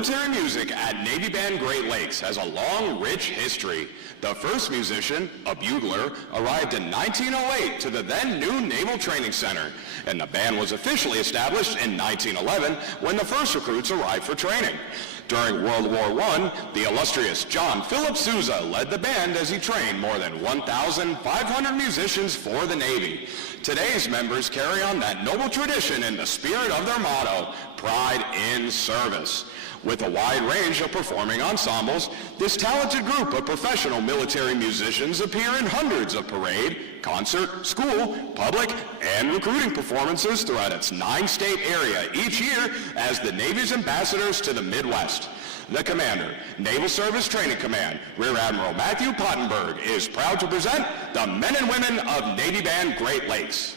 Military music at Navy Band Great Lakes has a long, rich history. The first musician, a bugler, arrived in 1908 to the then new Naval Training Center, and the band was officially established in 1911 when the first recruits arrived for training. During World War I, the illustrious John Philip Sousa led the band as he trained more than 1,500 musicians for the Navy. Today's members carry on that noble tradition in the spirit of their motto, Pride in Service. With a wide range of performing ensembles, this talented group of professional military musicians appear in hundreds of parade, concert, school, public, and recruiting performances throughout its 9-state area each year as the Navy's ambassadors to the Midwest. The Commander, Naval Service Training Command, Rear Admiral Matthew Pottenberg, is proud to present the men and women of Navy Band Great Lakes.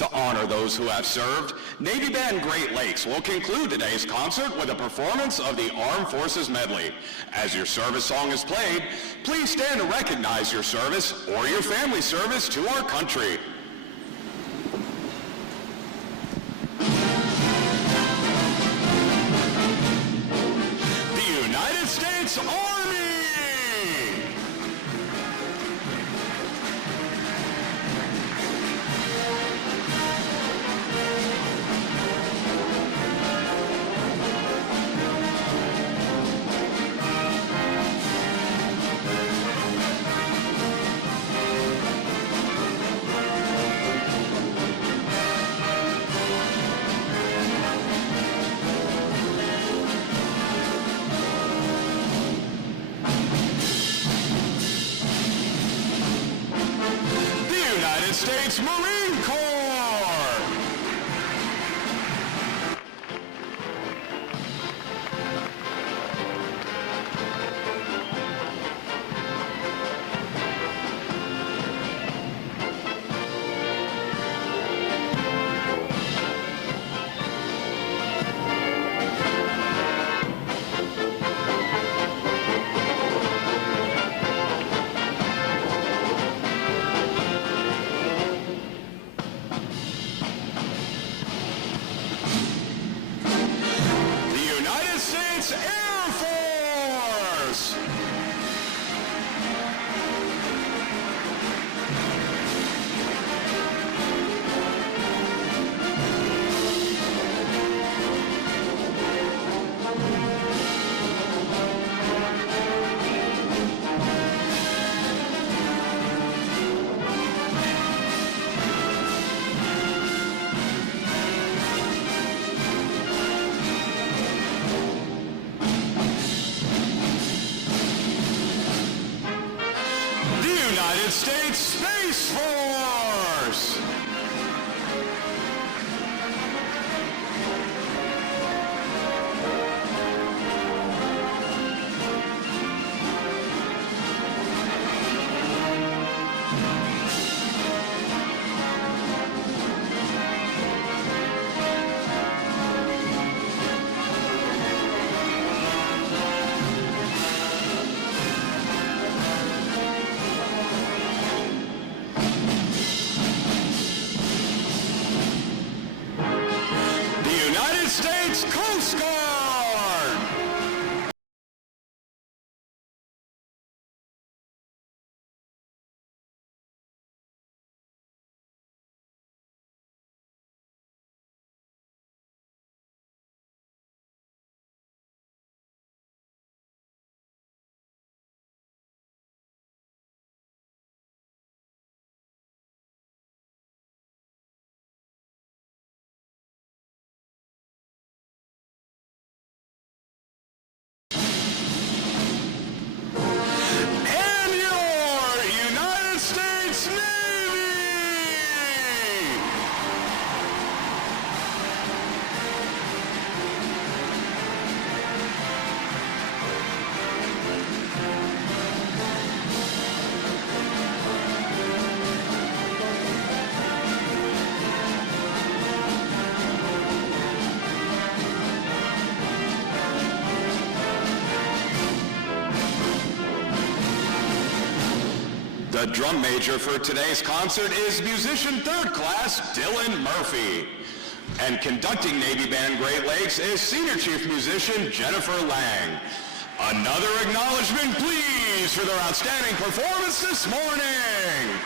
To honor those who have served, Navy Band Great Lakes will conclude today's concert with a performance of the Armed Forces Medley. As your service song is played, please stand to recognize your service or your family service to our country. The United States Army! United States Marine Corps! Air Force! United States Space Force! States Coast Guard! The drum major for today's concert is musician third class Dylan Murphy. And conducting Navy Band Great Lakes is Senior Chief Musician Jennifer Lang. Another acknowledgement, please, for their outstanding performance this morning.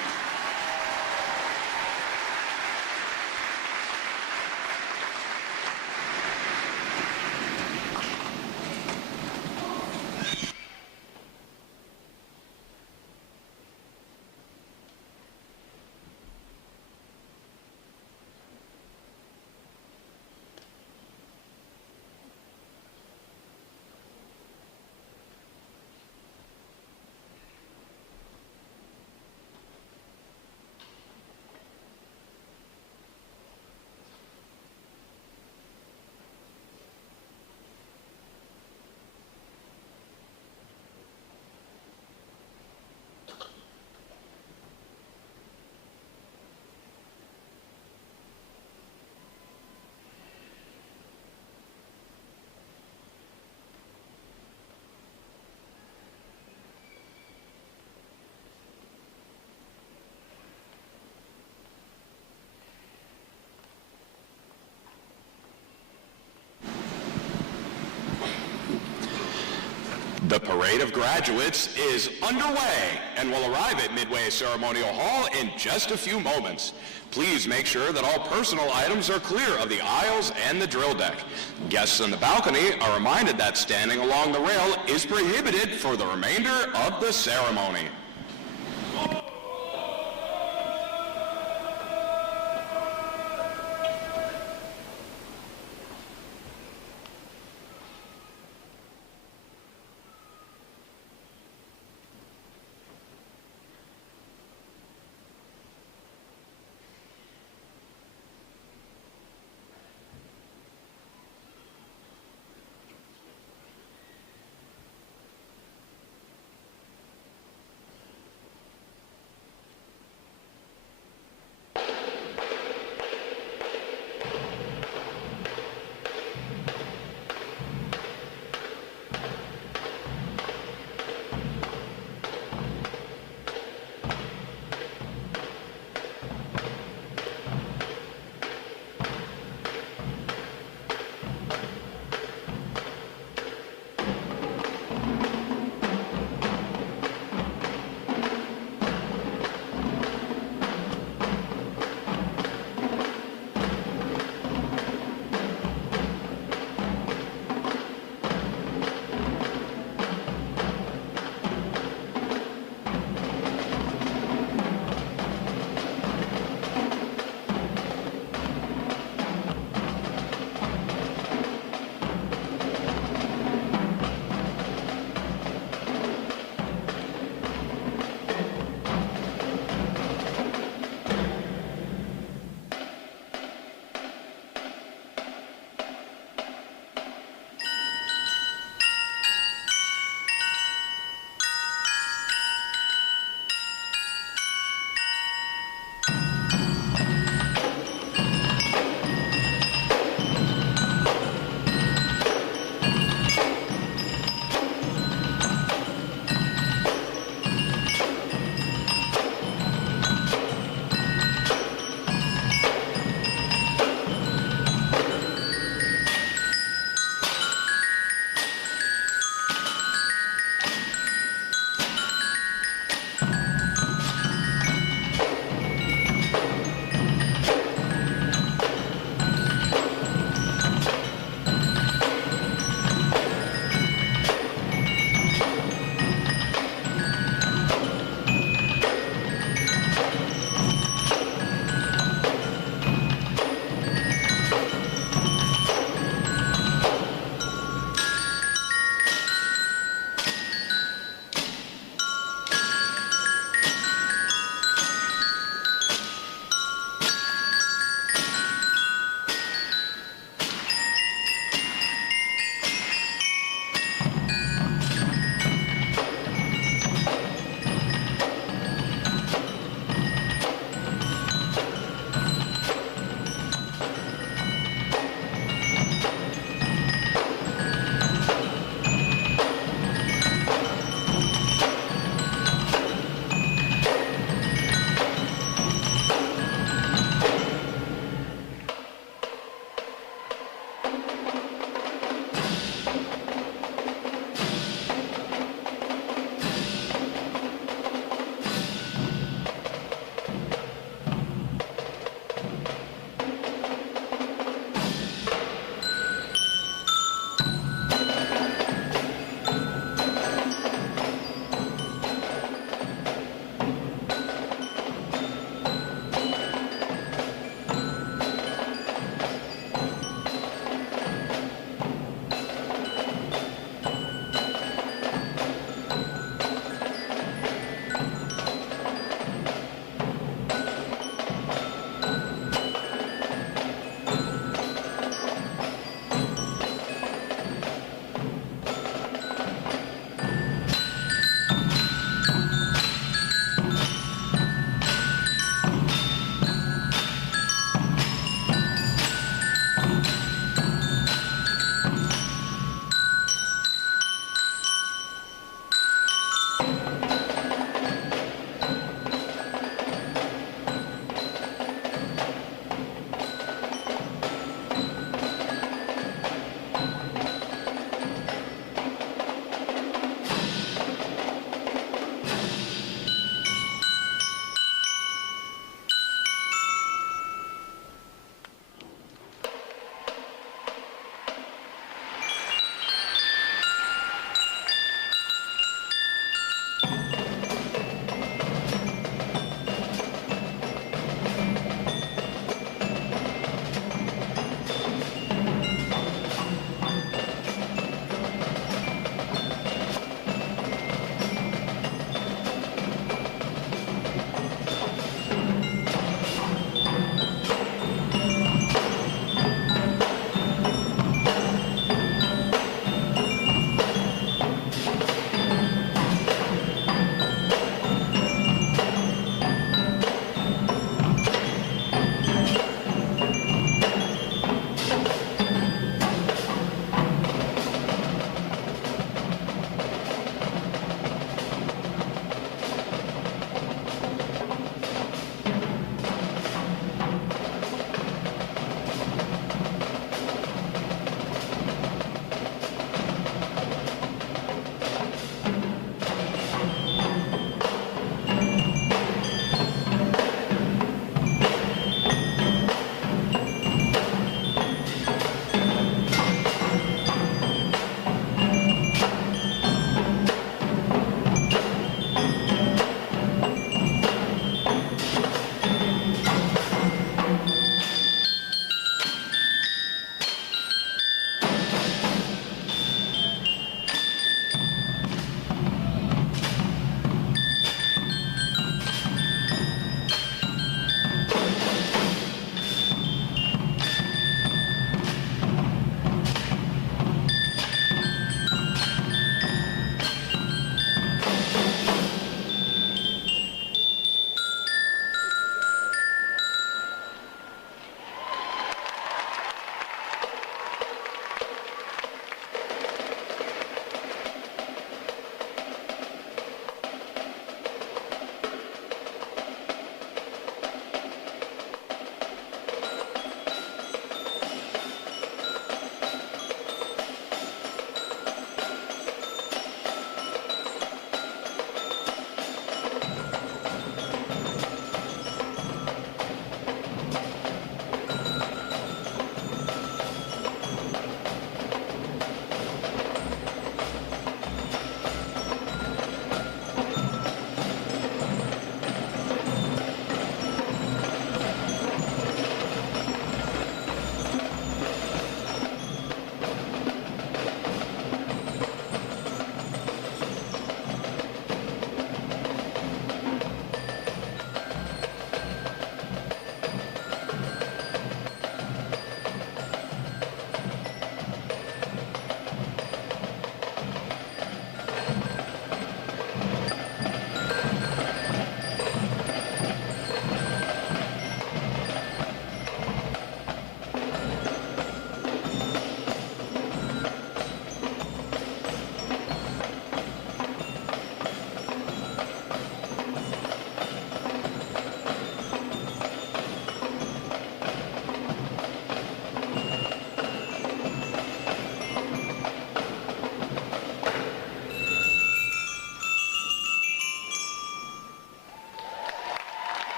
The parade of graduates is underway and will arrive at Midway Ceremonial Hall in just a few moments. Please make sure that all personal items are clear of the aisles and the drill deck. Guests on the balcony are reminded that standing along the rail is prohibited for the remainder of the ceremony.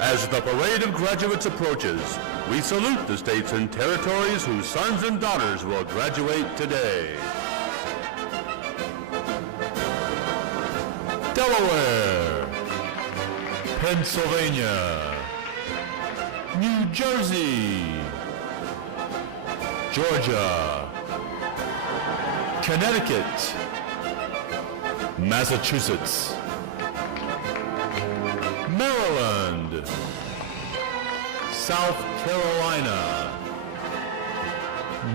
As the parade of graduates approaches, we salute the states and territories whose sons and daughters will graduate today. Delaware, Pennsylvania, New Jersey, Georgia, Connecticut, Massachusetts, Maryland, South Carolina,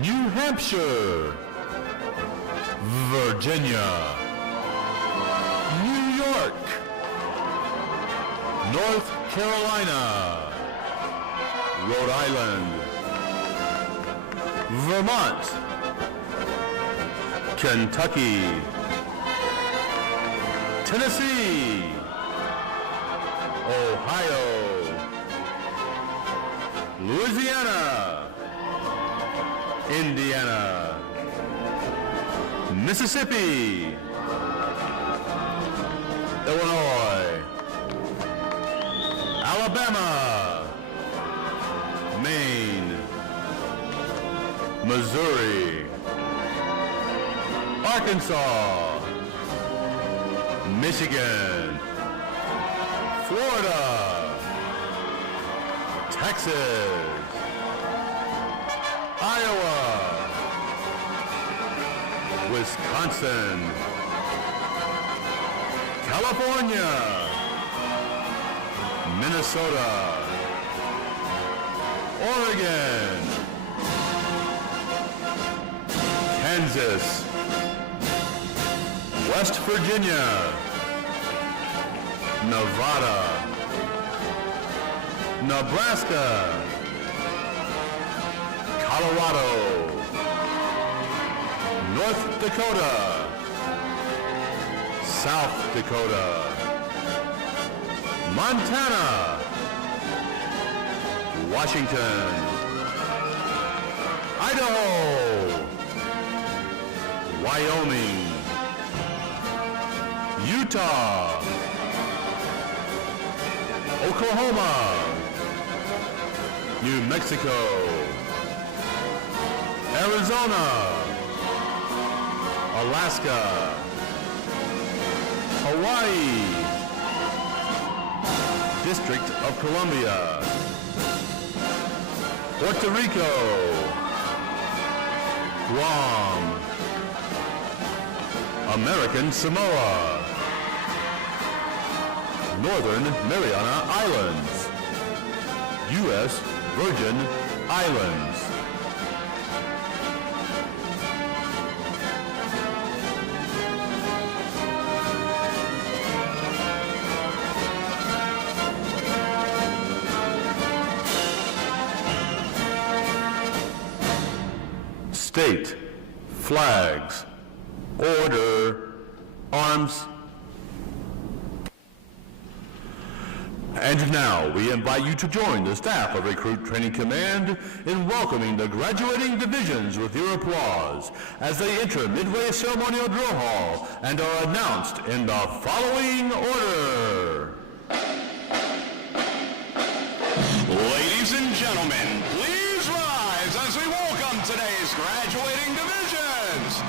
New Hampshire, Virginia, New York, North Carolina, Rhode Island, Vermont, Kentucky, Tennessee, Ohio, Louisiana, Indiana, Mississippi, Illinois, Alabama, Maine, Missouri, Arkansas, Michigan, Florida, Texas, Iowa, Wisconsin, California, Minnesota, Oregon, Kansas, West Virginia, Nevada, Nebraska, Colorado, North Dakota, South Dakota, Montana, Washington, Idaho, Wyoming, Utah, Oklahoma, New Mexico, Arizona, Alaska, Hawaii, District of Columbia, Puerto Rico, Guam, American Samoa, Northern Mariana Islands, U.S. Virgin Islands. State flags. Order. Arms. And now we invite you to join the staff of Recruit Training Command in welcoming the graduating divisions with your applause as they enter Midway Ceremonial Drill Hall and are announced in the following order. Ladies and gentlemen, please rise as we welcome today's graduating divisions.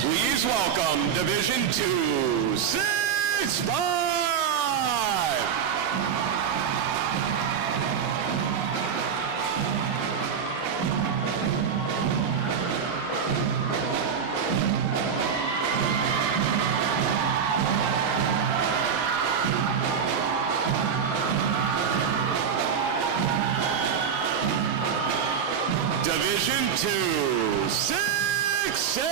Please welcome Division 265. Division II, 6-6.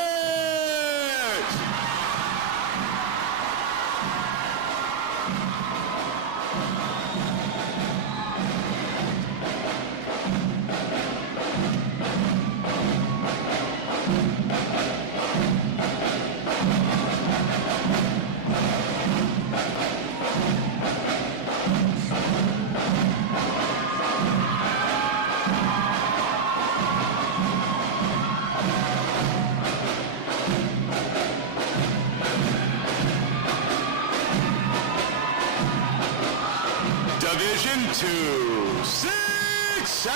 Division II, 6-7.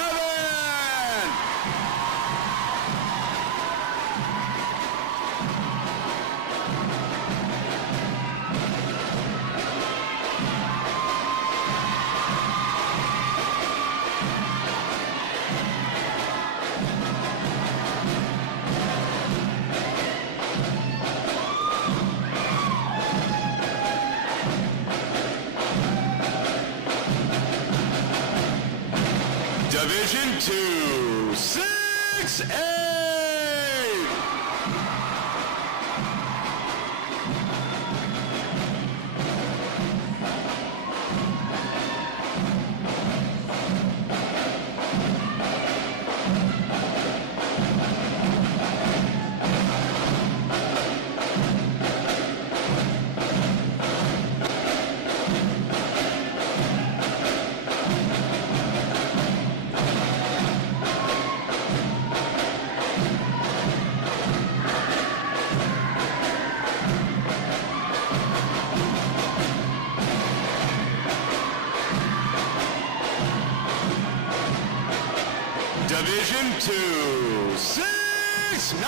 Division II, 6-8. Division II, 6-9.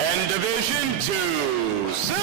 And Division II, 7-0.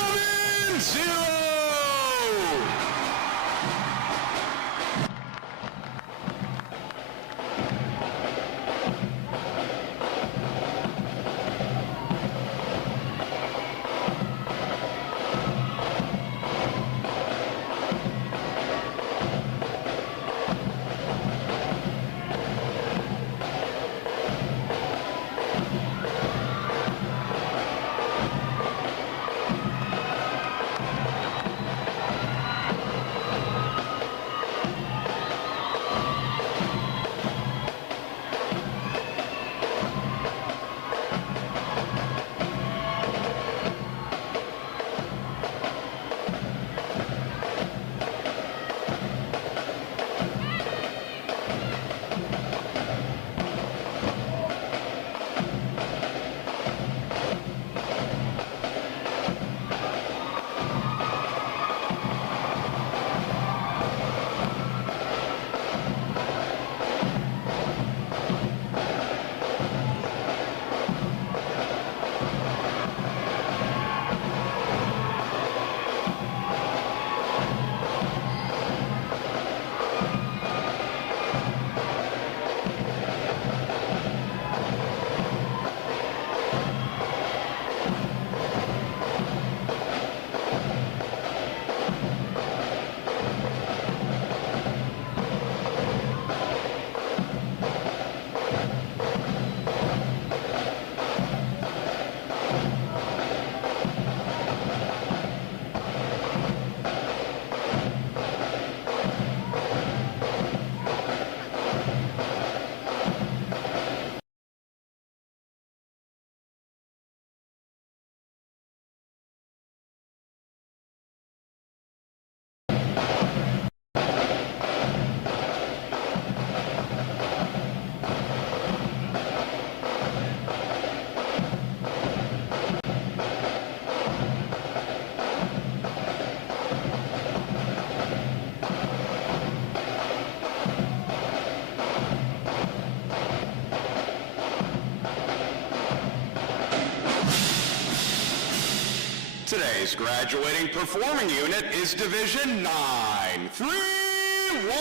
Today's graduating performing unit is Division 931.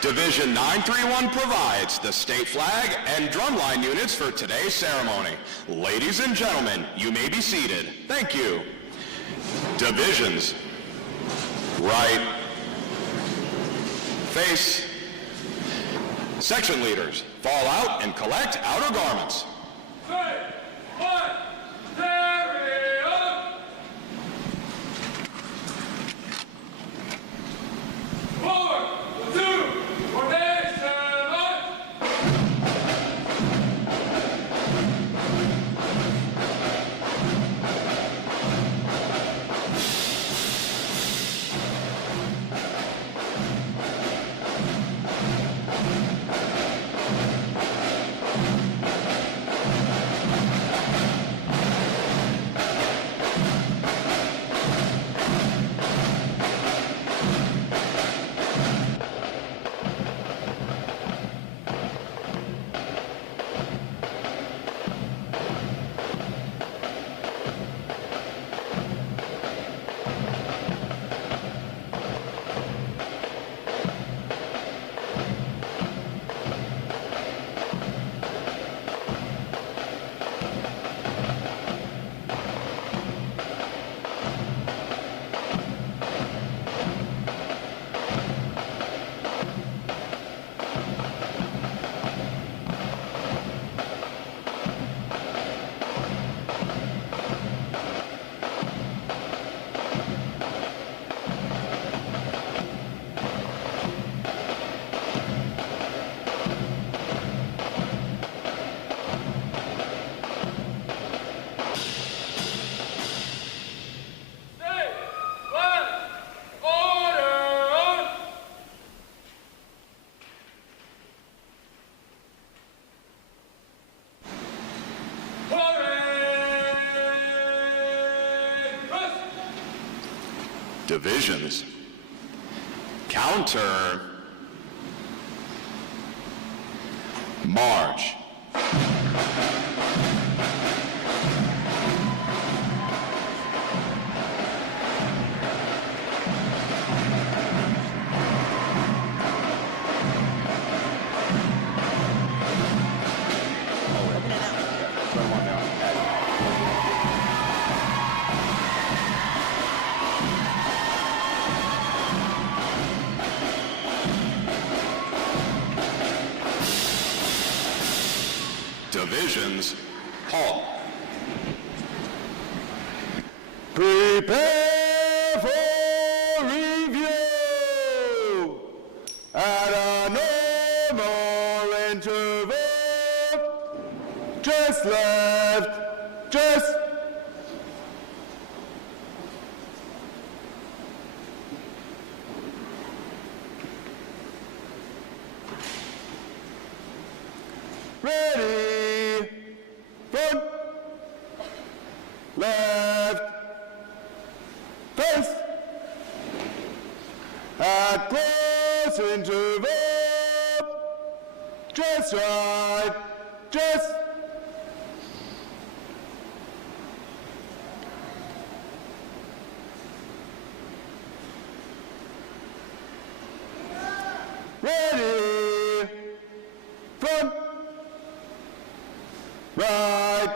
Division 931 provides the state flag and drumline units for today's ceremony. Ladies and gentlemen, you may be seated. Thank you. Divisions. Right. Face. Section leaders, fall out and collect outer garments. 3, 1, carry on! Forward, 2, formation, on! Divisions. Counter. March. Divisions, halt. Prepare for review at a normal interval. Just left, just. Ready, front, left, face, at close interval, just right, just. Ready, front, right,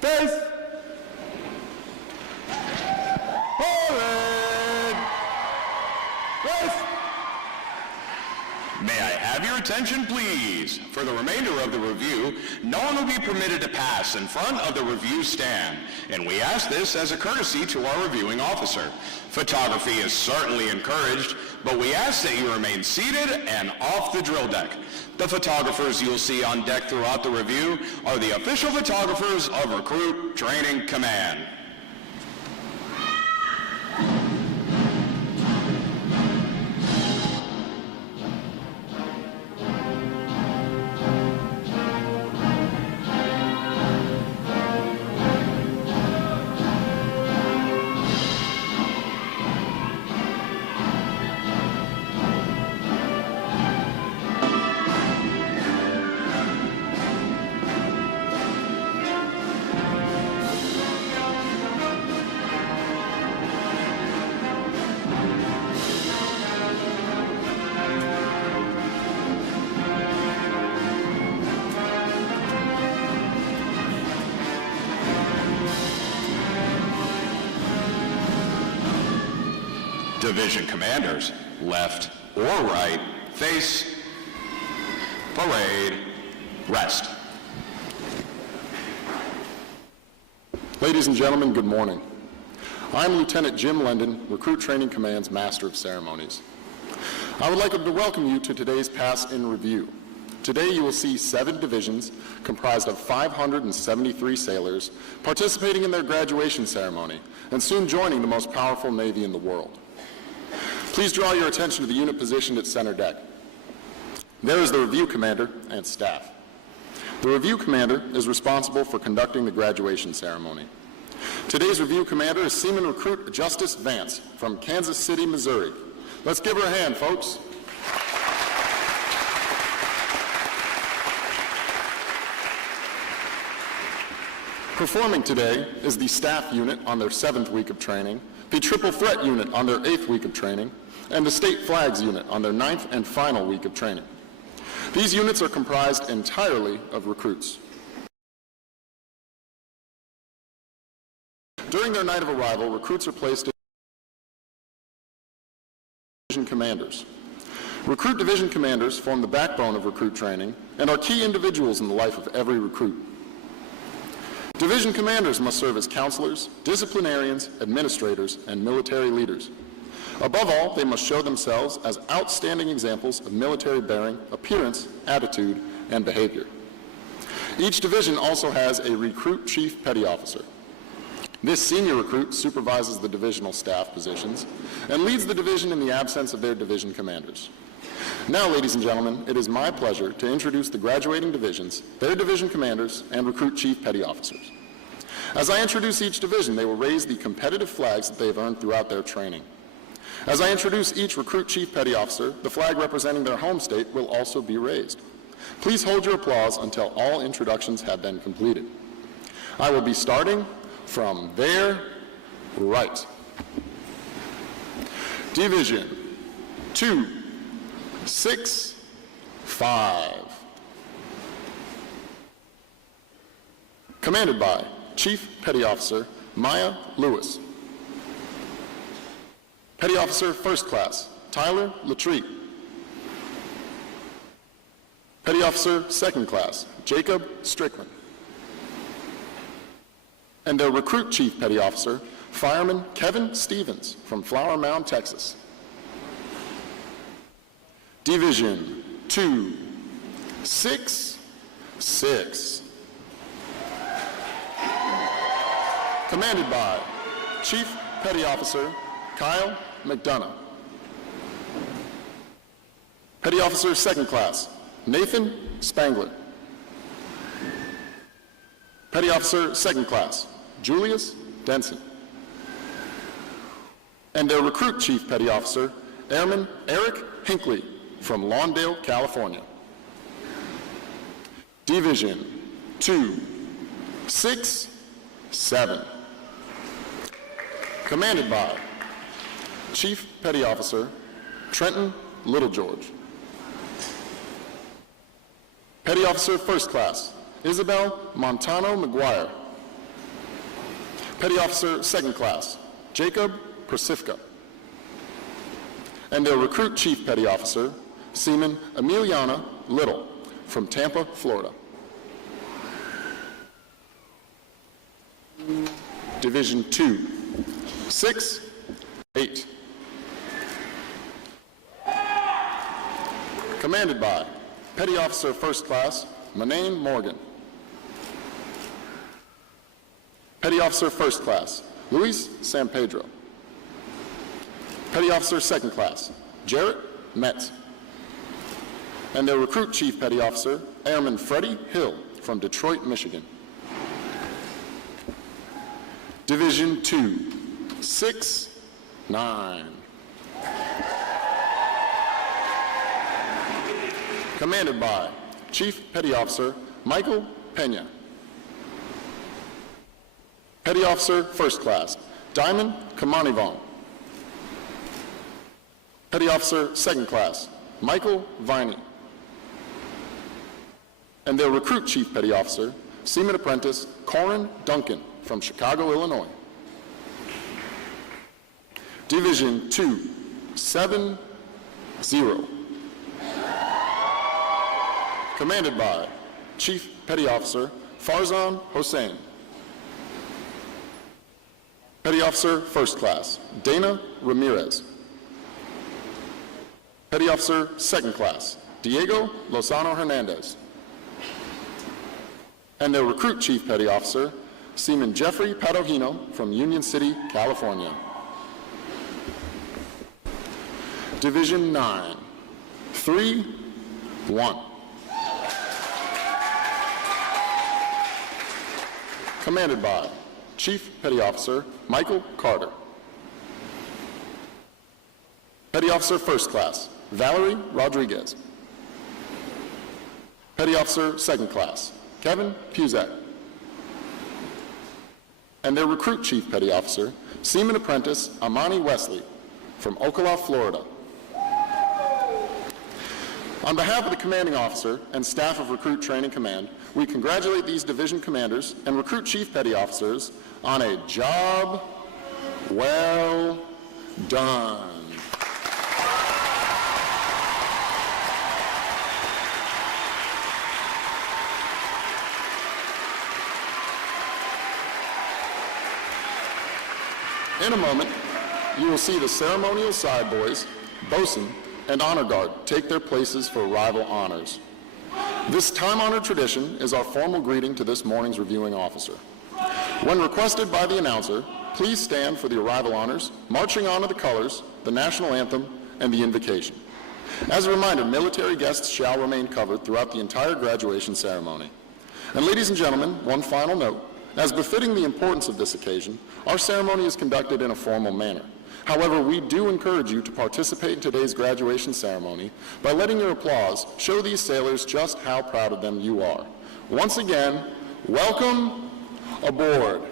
face, forward, face. May I have your attention, please? For the remainder of the review, no one will be permitted to pass in front of the review stand, and we ask this as a courtesy to our reviewing officer. Photography is certainly encouraged, but we ask that you remain seated and off the drill deck. The photographers you'll see on deck throughout the review are the official photographers of Recruit Training Command. Division commanders, left or right, face, parade, rest. Ladies and gentlemen, good morning. I'm Lieutenant Jim Lendon, Recruit Training Command's Master of Ceremonies. I would like to welcome you to today's Pass in Review. Today you will see 7 divisions comprised of 573 sailors participating in their graduation ceremony and soon joining the most powerful Navy in the world. Please draw your attention to the unit positioned at center deck. There is the Review Commander and staff. The Review Commander is responsible for conducting the graduation ceremony. Today's Review Commander is Seaman Recruit Justice Vance from Kansas City, Missouri. Let's give her a hand, folks. Performing today is the Staff Unit on their 7th week of training, the Triple Threat Unit on their 8th week of training, and the State Flags Unit on their 9th and final week of training. These units are comprised entirely of recruits. During their night of arrival, recruits are placed in division commanders. Recruit division commanders form the backbone of recruit training and are key individuals in the life of every recruit. Division commanders must serve as counselors, disciplinarians, administrators, and military leaders. Above all, they must show themselves as outstanding examples of military bearing, appearance, attitude, and behavior. Each division also has a recruit chief petty officer. This senior recruit supervises the divisional staff positions and leads the division in the absence of their division commanders. Now, ladies and gentlemen, it is my pleasure to introduce the graduating divisions, their division commanders, and recruit chief petty officers. As I introduce each division, they will raise the competitive flags that they have earned throughout their training. As I introduce each recruit chief petty officer, the flag representing their home state will also be raised. Please hold your applause until all introductions have been completed. I will be starting from their right. Division 265. Commanded by Chief Petty Officer Maya Lewis. Petty Officer First Class Tyler Latreat. Petty Officer Second Class Jacob Strickland. And their Recruit Chief Petty Officer, Fireman Kevin Stevens from Flower Mound, Texas. Division 266. Commanded by Chief Petty Officer Kyle McDonough. Petty Officer Second Class Nathan Spangler. Petty Officer Second Class Julius Denson. And their Recruit Chief Petty Officer, Airman Eric Hinckley from Lawndale, California. Division 267. Commanded by Chief Petty Officer Trenton Littlegeorge. Petty Officer First Class Isabel Montano McGuire. Petty Officer Second Class Jacob Persifka. And their Recruit Chief Petty Officer, Seaman Emiliana Little from Tampa, Florida. Division 268. Commanded by Petty Officer First Class Manane Morgan. Petty Officer First Class Luis San Pedro. Petty Officer Second Class Jarrett Metz. And their Recruit Chief Petty Officer, Airman Freddie Hill from Detroit, Michigan. Division 269. Commanded by Chief Petty Officer Michael Pena. Petty Officer First Class Diamond Kamanivong. Petty Officer Second Class Michael Viney. And their Recruit Chief Petty Officer, Seaman Apprentice Corin Duncan from Chicago, Illinois. Division 270, commanded by Chief Petty Officer Farzan Hossein. Petty Officer First Class Dana Ramirez. Petty Officer Second Class Diego Lozano Hernandez. And their Recruit Chief Petty Officer Seaman Jeffrey Padogino from Union City, California. Division 9, 3-1. Commanded by Chief Petty Officer Michael Carter. Petty Officer First Class Valerie Rodriguez. Petty Officer Second Class Kevin Puzak. And their Recruit Chief Petty Officer Seaman Apprentice Amani Wesley from Ocala, Florida. On behalf of the commanding officer and staff of Recruit Training Command, we congratulate these division commanders and Recruit Chief Petty Officers on a job well done. In a moment, you will see the ceremonial side boys, bosun, and honor guard take their places for arrival honors. This time-honored tradition is our formal greeting to this morning's reviewing officer. When requested by the announcer, please stand for the arrival honors, marching on to the colors, the national anthem, and the invocation. As a reminder, military guests shall remain covered throughout the entire graduation ceremony. And ladies and gentlemen, one final note. As befitting the importance of this occasion, our ceremony is conducted in a formal manner. However, we do encourage you to participate in today's graduation ceremony by letting your applause show these sailors just how proud of them you are. Once again, welcome aboard.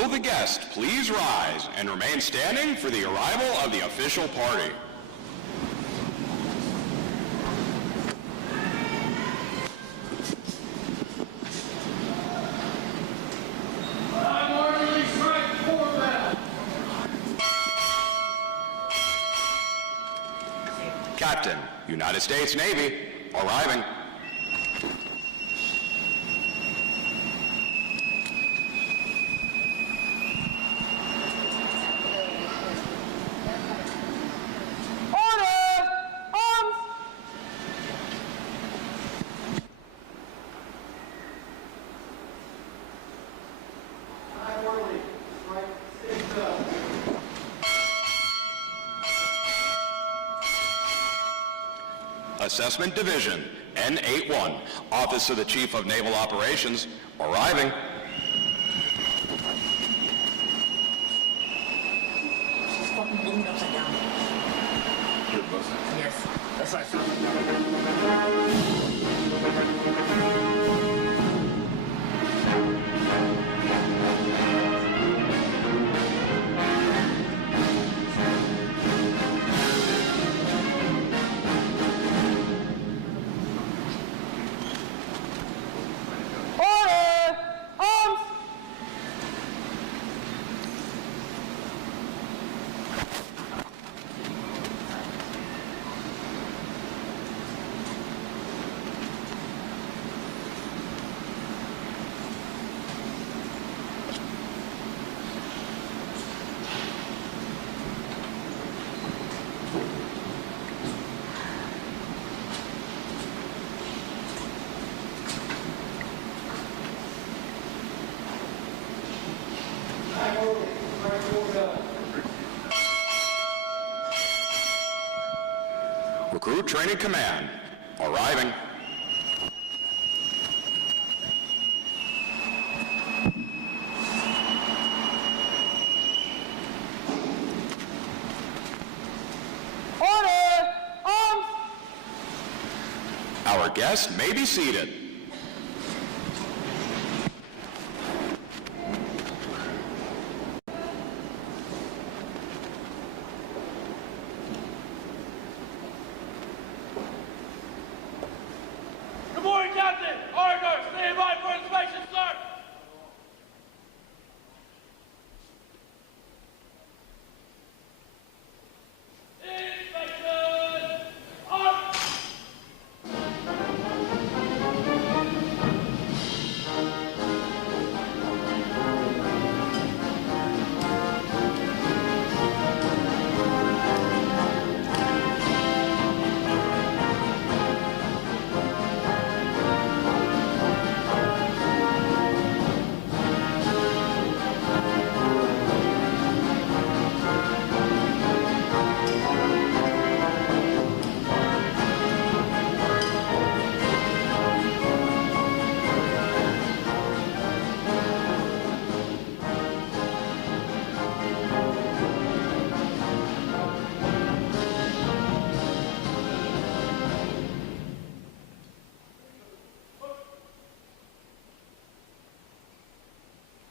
Will the guest please rise and remain standing for the arrival of the official party? I'm orderly strike 4 bell. Captain, United States Navy, arriving. Assessment Division, N81, Office of the Chief of Naval Operations, arriving. Fucking blew me upside down. Yes, that's what I thought. Recruit Training Command, arriving. Our guest may be seated. Good morning, Captain. Order, stand by for inspection, sir. Inspection. Up.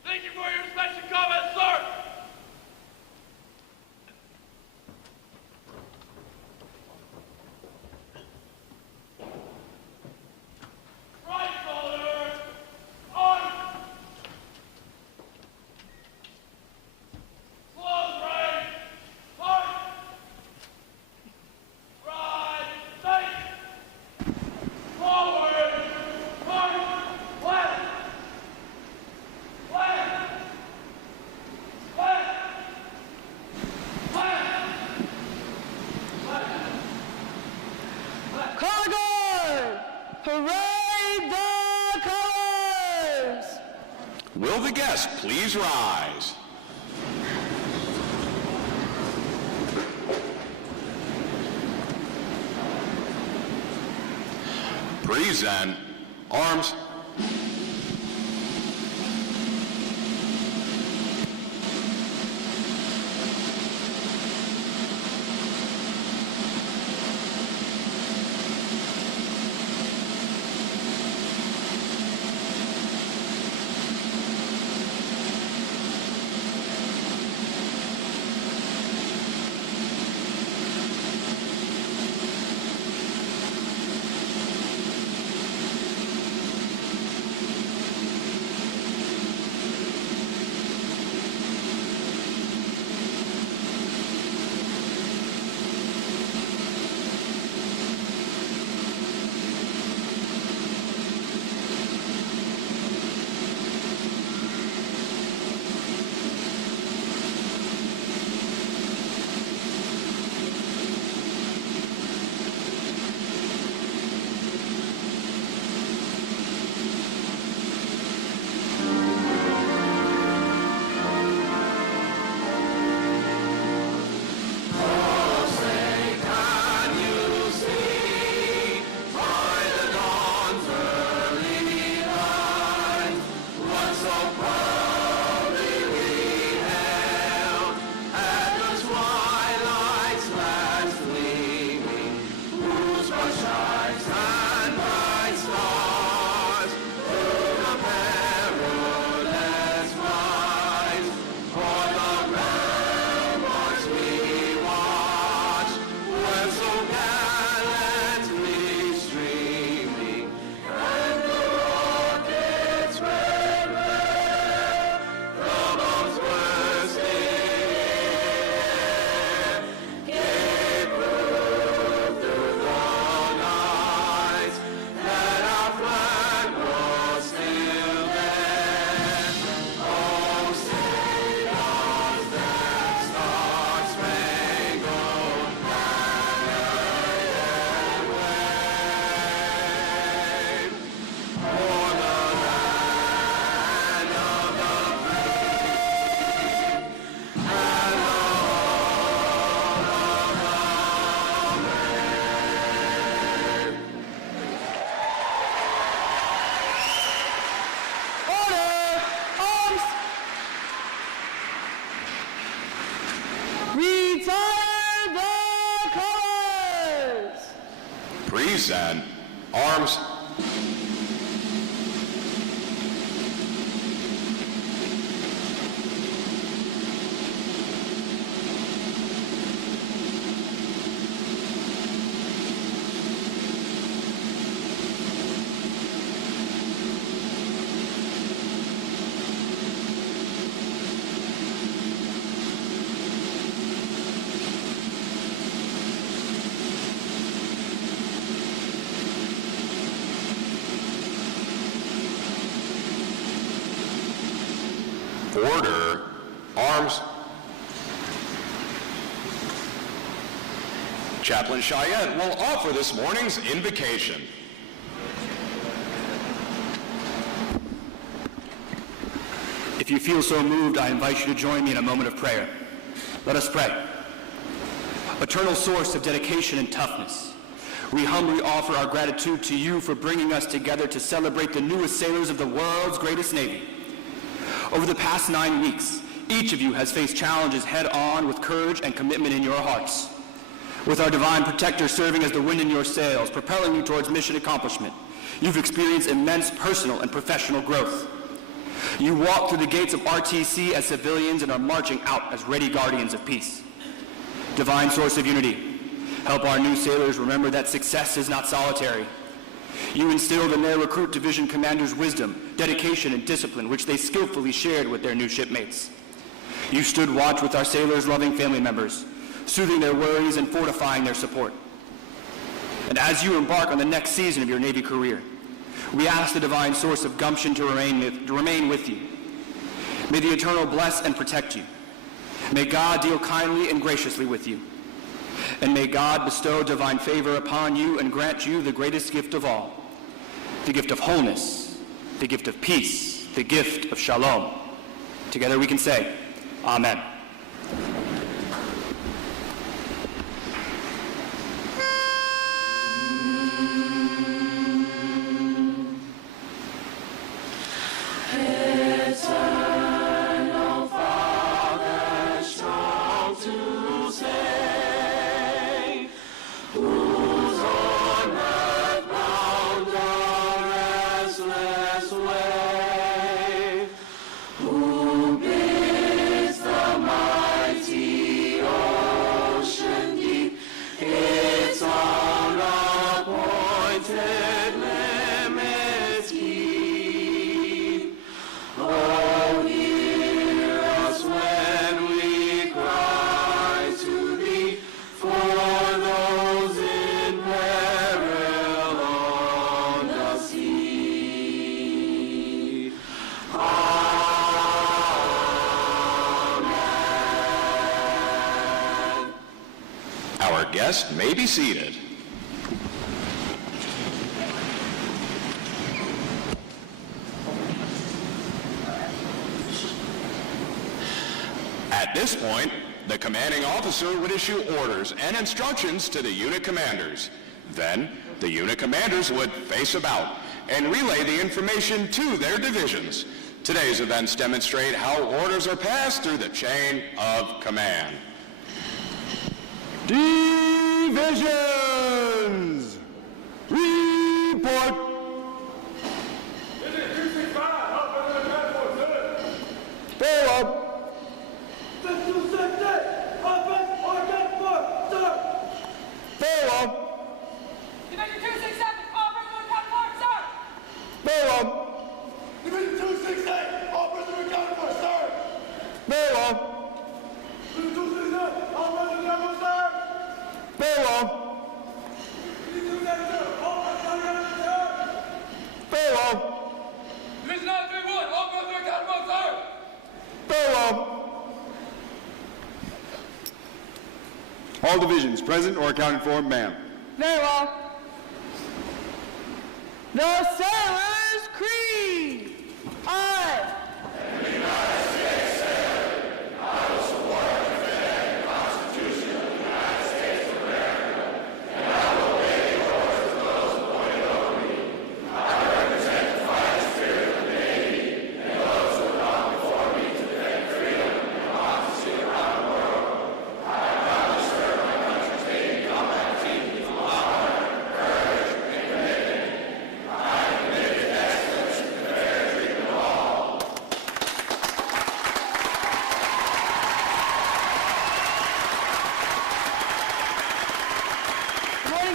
Thank you for your inspection comments, sir. Right shoulder. On. Close right. March. Right. Tight. Forward. March. Left. Left. Left. Left. Color guard! Parade the colors! Will the guest please rise? Present arms. Please, and arms. Order. Arms. Chaplain Cheyenne will offer this morning's invocation. If you feel so moved, I invite you to join me in a moment of prayer. Let us pray. Eternal source of dedication and toughness, we humbly offer our gratitude to you for bringing us together to celebrate the newest sailors of the world's greatest Navy. Over the past 9 weeks, each of you has faced challenges head-on with courage and commitment in your hearts. With our divine protector serving as the wind in your sails, propelling you towards mission accomplishment, you've experienced immense personal and professional growth. You walk through the gates of RTC as civilians and are marching out as ready guardians of peace. Divine source of unity, help our new sailors remember that success is not solitary. You instilled in their recruit division commanders wisdom, dedication, and discipline, which they skillfully shared with their new shipmates. You stood watch with our sailors' loving family members, soothing their worries and fortifying their support. And as you embark on the next season of your Navy career, we ask the divine source of gumption to remain with you. May the Eternal bless and protect you. May God deal kindly and graciously with you. And may God bestow divine favor upon you and grant you the greatest gift of all, the gift of wholeness, the gift of peace, the gift of shalom. Together we can say, Amen. Our guest may be seated. At this point, the commanding officer would issue orders and instructions to the unit commanders. Then, the unit commanders would face about and relay the information to their divisions. Today's events demonstrate how orders are passed through the chain of command. Divisions! Report! This is 265. Up under the transport, sir. Fail up! 6268. Offense or transport, sir. Fail up! Division 267, all prisoner transport, sir. Fail up! Division 268. All prisoner accounted for, sir. Fail up! Division 269. All prisoner accounted for, sir. Fail up! Division 270. All prisoner accounted for, sir. Fail up! Division 931. All prisoner accounted for, sir. Fail up! All divisions present or accounted for, ma'am. Very well. The Sailor's Creed. I.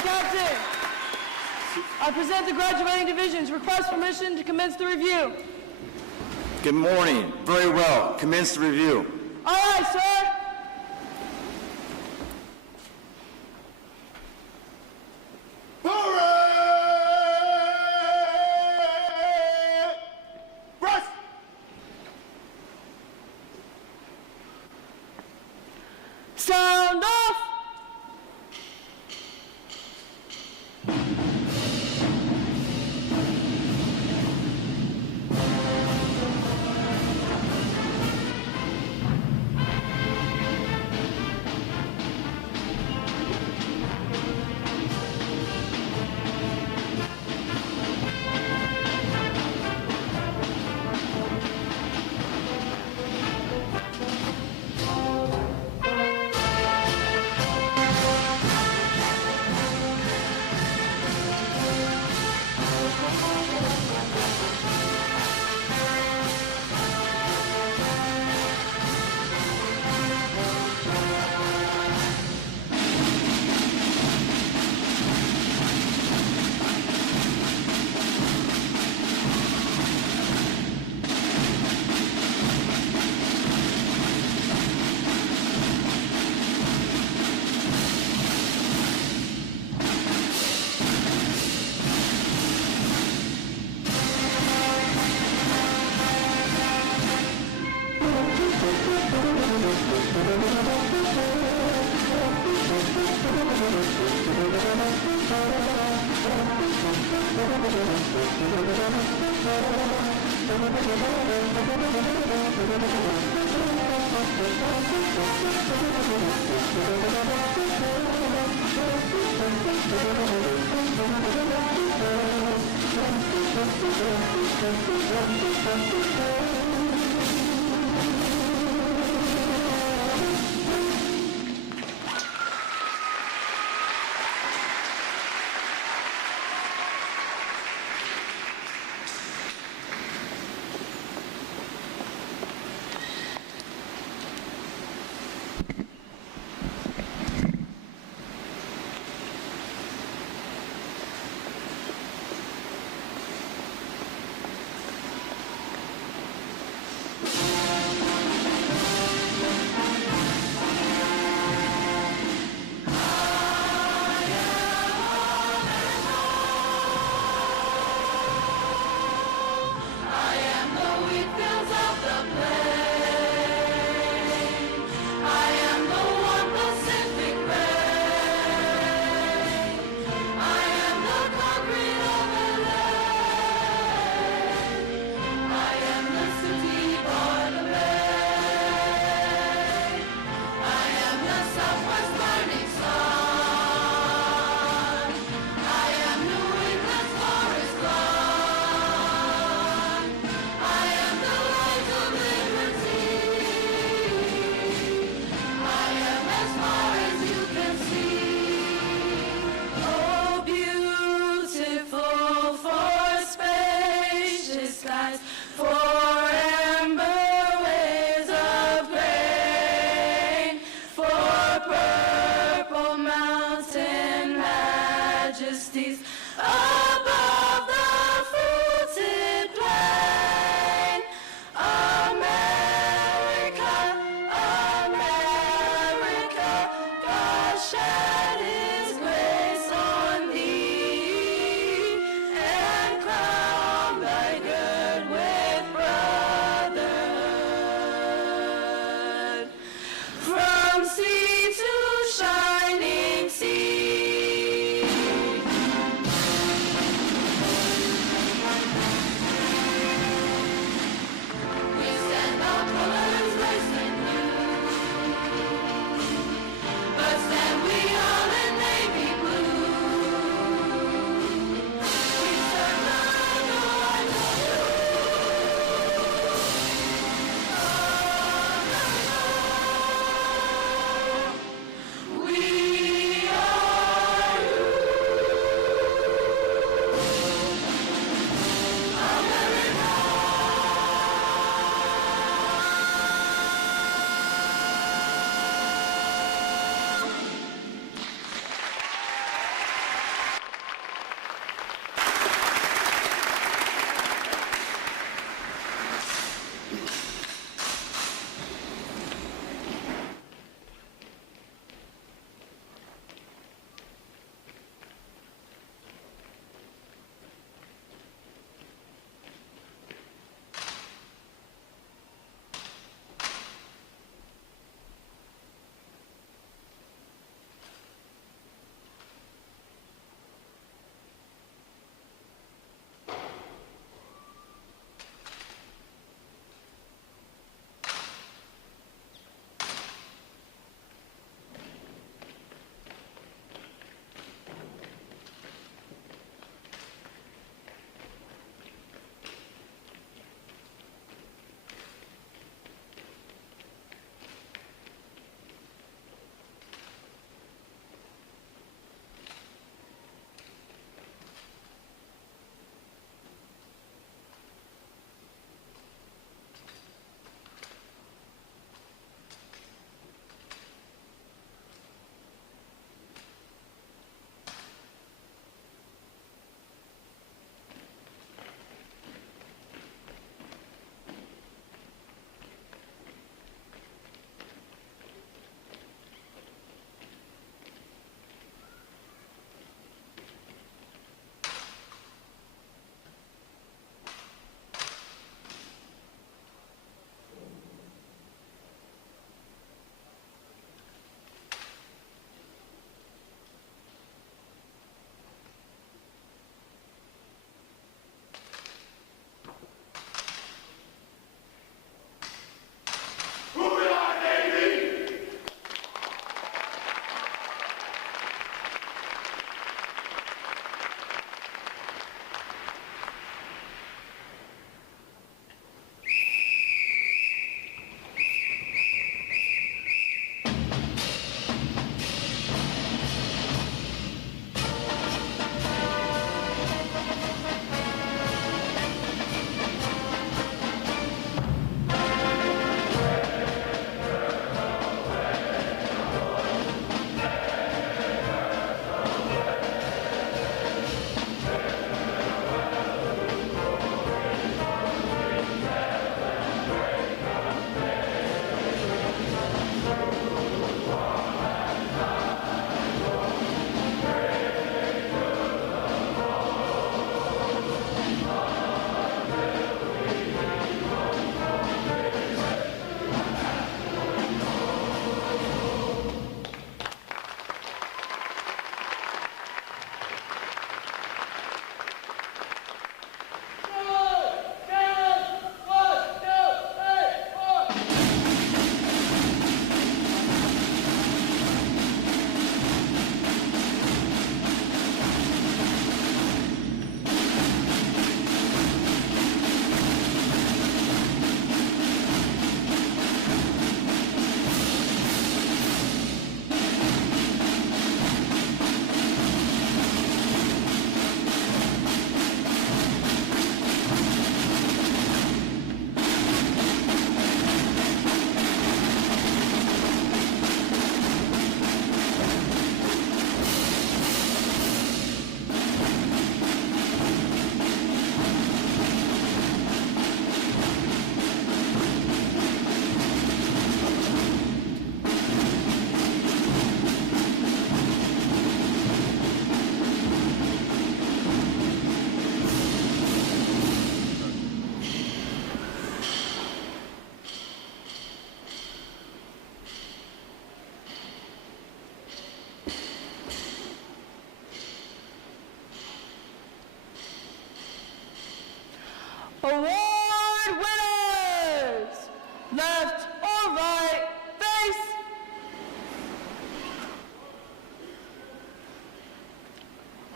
Captain. I present the graduating divisions. Request permission to commence the review. Good morning. Very well. Commence the review. All right, sir. Sound off.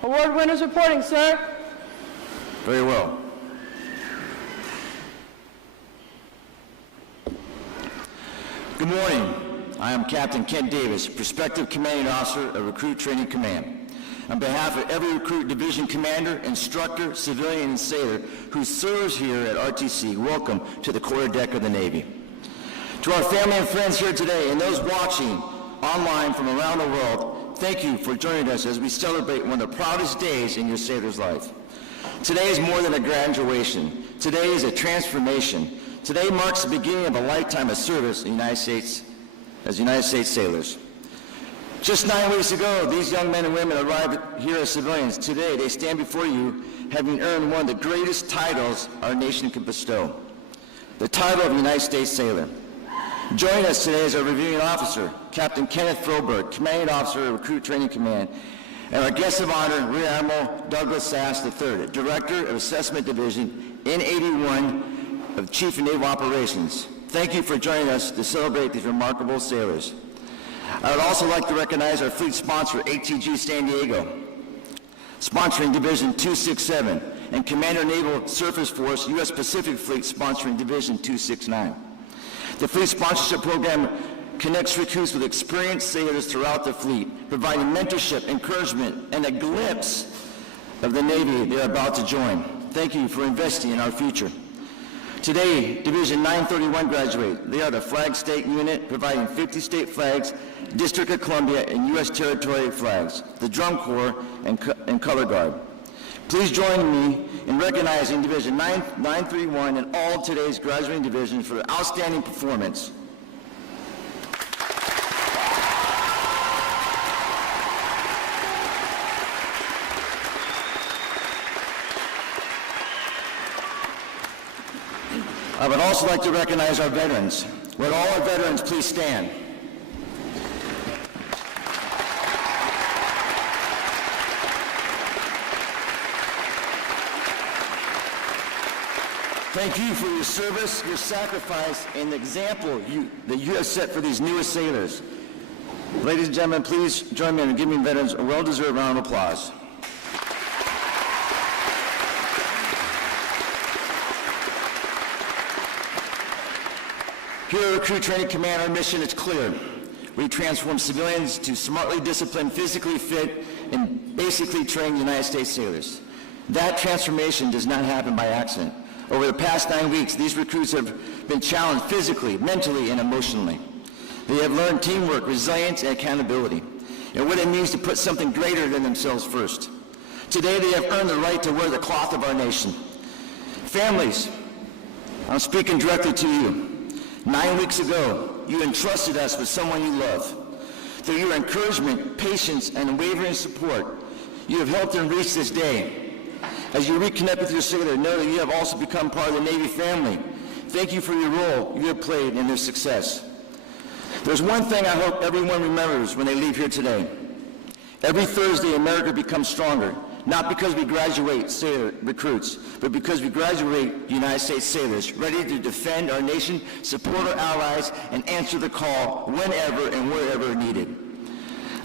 Award winners reporting, sir. Very well. Good morning. I am Captain Kent Davis, Prospective Commanding Officer of Recruit Training Command. On behalf of every recruit division commander, instructor, civilian, and sailor who serves here at RTC, welcome to the quarterdeck of the Navy. To our family and friends here today and those watching online from around the world, thank you for joining us as we celebrate one of the proudest days in your sailor's life. Today is more than a graduation. Today is a transformation. Today marks the beginning of a lifetime of service in the United States as United States sailors. Just 9 weeks ago, these young men and women arrived here as civilians. Today, they stand before you having earned one of the greatest titles our nation can bestow, the title of United States Sailor. Joining us today is our reviewing officer, Captain Kenneth Froberg, Commanding Officer of Recruit Training Command, and our guest of honor, Rear Admiral Douglas Sass III, Director of Assessment Division, N81 of Chief of Naval Operations. Thank you for joining us to celebrate these remarkable sailors. I would also like to recognize our fleet sponsor, ATG San Diego, sponsoring Division 267, and Commander Naval Surface Force U.S. Pacific Fleet sponsoring Division 269. The fleet sponsorship program connects recruits with experienced sailors throughout the fleet, providing mentorship, encouragement, and a glimpse of the Navy they are about to join. Thank you for investing in our future. Today, Division 931 graduate. They are the Flag State Unit, providing 50 state flags, District of Columbia, and U.S. territory flags, the Drum Corps, and Color Guard. Please join me in recognizing Division 931 and all of today's graduating divisions for their outstanding performance. I would also like to recognize our veterans. Would all our veterans please stand? Thank you for your service, your sacrifice, and the example that you have set for these newest sailors. Ladies and gentlemen, please join me in giving veterans a well-deserved round of applause. Here at Recruit Training Command, our mission is clear. We transform civilians to smartly disciplined, physically fit, and basically trained United States sailors. That transformation does not happen by accident. Over the past 9 weeks, these recruits have been challenged physically, mentally, and emotionally. They have learned teamwork, resilience, and accountability, and what it means to put something greater than themselves first. Today, they have earned the right to wear the cloth of our nation. Families, I'm speaking directly to you. 9 weeks ago, you entrusted us with someone you love. Through your encouragement, patience, and unwavering support, you have helped them reach this day. As you reconnect with your sailor, know that you have also become part of the Navy family. Thank you for your role you have played in their success. There's one thing I hope everyone remembers when they leave here today. Every Thursday, America becomes stronger, not because we graduate sailor recruits, but because we graduate United States sailors, ready to defend our nation, support our allies, and answer the call whenever and wherever needed.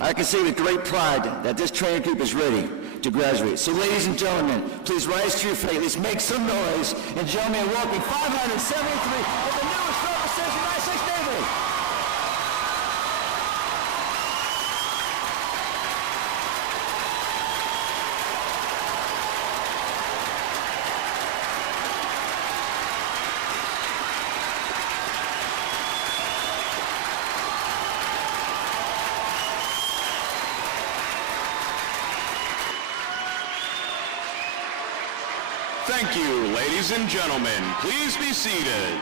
I can say with great pride that this training group is ready to graduate. So ladies and gentlemen, please rise to your feet. Let's make some noise and join me in welcoming 573 of the newest officers of the United States Navy. Thank you, ladies and gentlemen. Please be seated.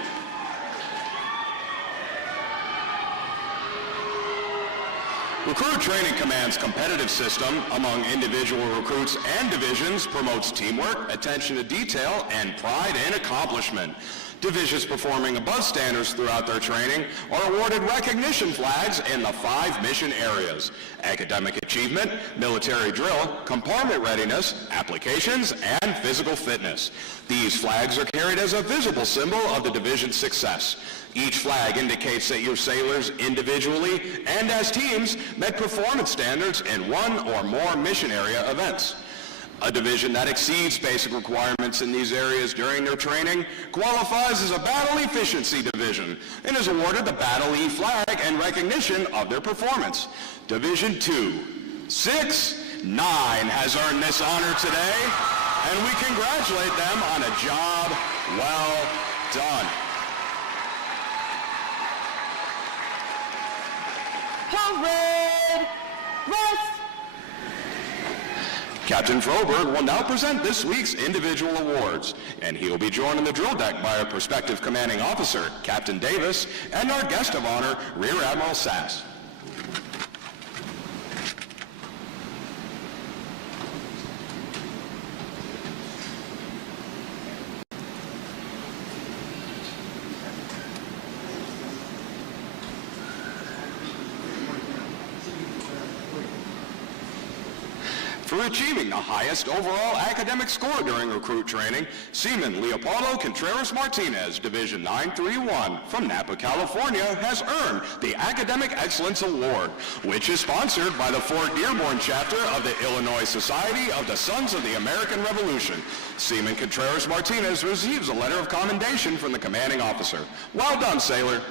Recruit Training Command's competitive system among individual recruits and divisions promotes teamwork, attention to detail, and pride in accomplishment. Divisions performing above standards throughout their training are awarded recognition flags in the 5 mission areas: academic achievement, military drill, compartment readiness, applications, and physical fitness. These flags are carried as a visible symbol of the division's success. Each flag indicates that your sailors individually and as teams met performance standards in one or more mission area events. A division that exceeds basic requirements in these areas during their training qualifies as a Battle Efficiency Division and is awarded the Battle E flag in recognition of their performance. Division 2-6-9 has earned this honor today, and we congratulate them on a job well done. Comrade, rest. Captain Froberg will now present this week's individual awards, and he will be joined on the drill deck by our prospective commanding officer, Captain Davis, and our guest of honor, Rear Admiral Sass. For achieving the highest overall academic score during recruit training, Seaman Leopoldo Contreras Martinez, Division 931 from Napa, California, has earned the Academic Excellence Award, which is sponsored by the Fort Dearborn chapter of the Illinois Society of the Sons of the American Revolution. Seaman Contreras Martinez receives a letter of commendation from the commanding officer. Well done, sailor.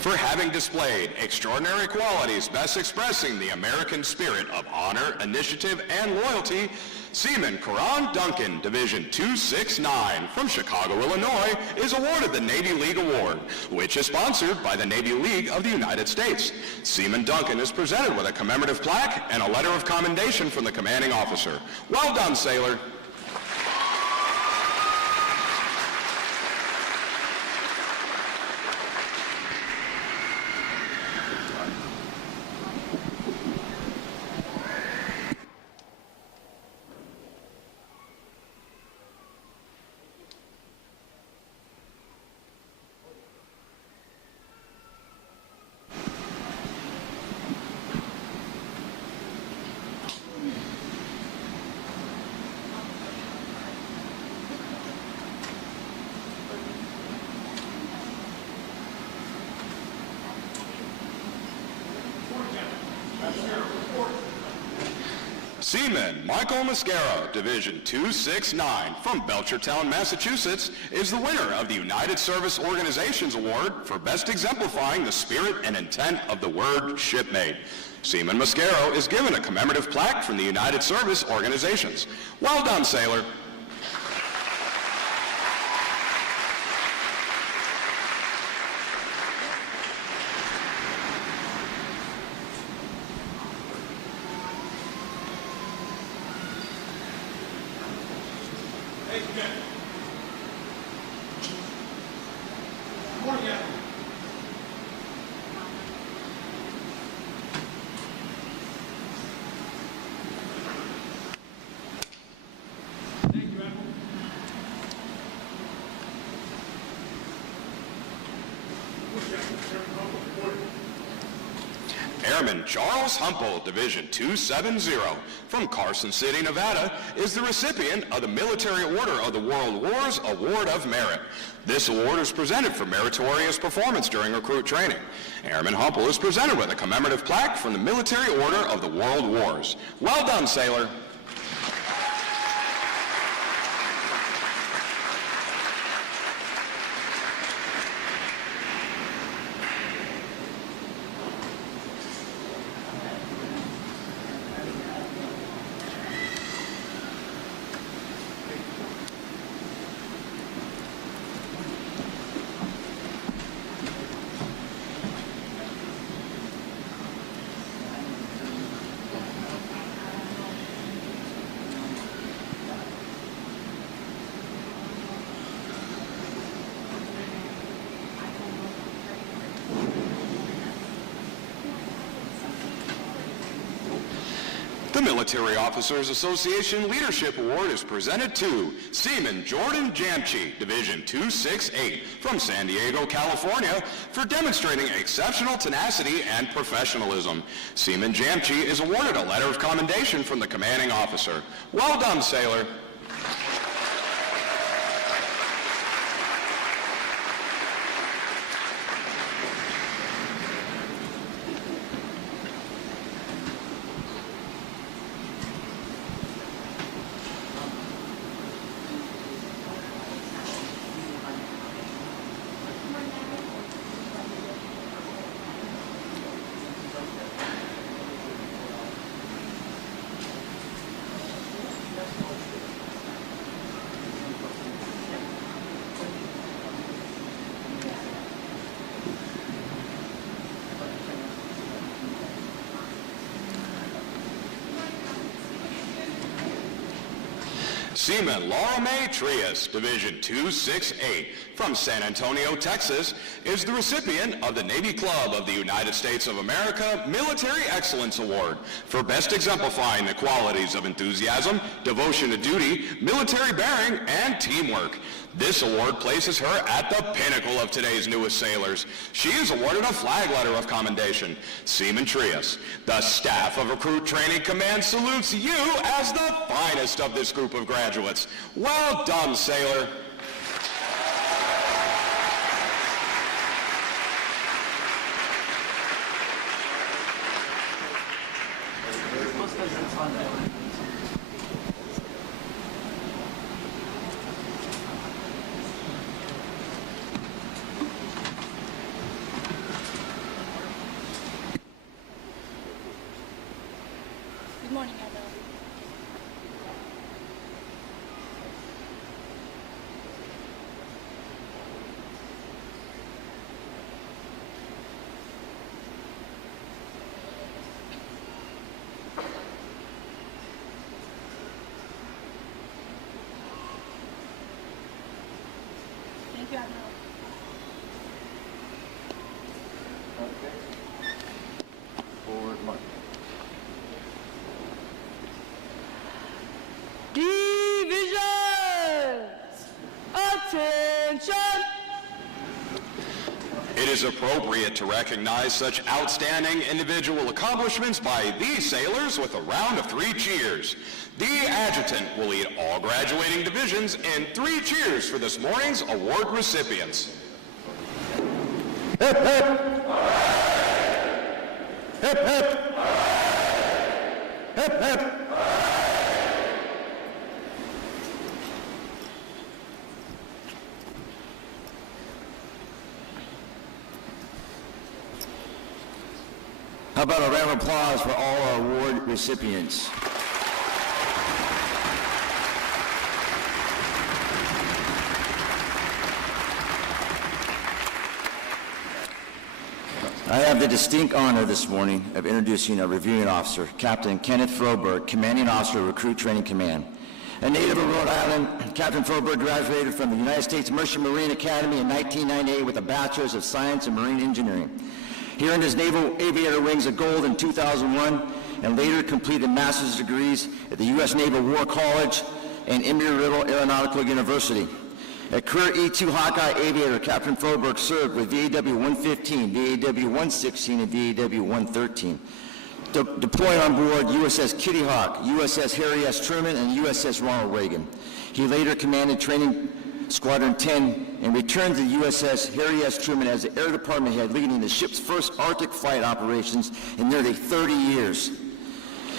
For having displayed extraordinary qualities best expressing the American spirit of honor, initiative, and loyalty, Seaman Karan Duncan, Division 269 from Chicago, Illinois, is awarded the Navy League Award, which is sponsored by the Navy League of the United States. Seaman Duncan is presented with a commemorative plaque and a letter of commendation from the commanding officer. Well done, sailor. Seaman Michael Mascaro, Division 269 from Belchertown, Massachusetts, is the winner of the United Service Organizations Award for best exemplifying the spirit and intent of the word shipmate. Seaman Mascaro is given a commemorative plaque from the United Service Organizations. Well done, sailor. Airman Charles Humple, Division 270 from Carson City, Nevada, is the recipient of the Military Order of the World Wars Award of Merit. This award is presented for meritorious performance during recruit training. Airman Humple is presented with a commemorative plaque from the Military Order of the World Wars. Well done, sailor. The Military Officers Association Leadership Award is presented to Seaman Jordan Jamchi, Division 268, from San Diego, California, for demonstrating exceptional tenacity and professionalism. Seaman Jamchi is awarded a letter of commendation from the commanding officer. Well done, sailor. Seaman Laura Mae Trias, Division 268, from San Antonio, Texas, is the recipient of the Navy Club of the United States of America Military Excellence Award for best exemplifying the qualities of enthusiasm, devotion to duty, military bearing, and teamwork. This award places her at the pinnacle of today's newest sailors. She is awarded a flag letter of commendation. Seaman Trias, the staff of Recruit Training Command salutes you as the finest of this group of graduates. Well done, sailor. Good morning, Heather. Thank you, Admiral. Forward march. Divisions! Attention! It is appropriate to recognize such outstanding individual accomplishments by these sailors with a round of 3 cheers. The adjutant will lead all graduating divisions in 3 cheers for this morning's award recipients. Hip, hip! Hip, hip! Hip, hip! How about a round of applause for all our award recipients? I have the distinct honor this morning of introducing our reviewing officer, Captain Kenneth Froberg, Commanding Officer of Recruit Training Command. A native of Rhode Island, Captain Froberg graduated from the United States Merchant Marine Academy in 1998 with a Bachelor's of Science in Marine Engineering. He earned his Naval Aviator Wings of Gold in 2001 and later completed master's degrees at the U.S. Naval War College and Embry-Riddle Aeronautical University. A career E-2 Hawkeye Aviator, Captain Froberg served with VAW 115, VAW 116, and VAW 113. Deployed on board USS Kitty Hawk, USS Harry S. Truman, and USS Ronald Reagan. He later commanded Training Squadron 10 and returned to the USS Harry S. Truman as the Air Department head, leading the ship's first Arctic flight operations in nearly 30 years.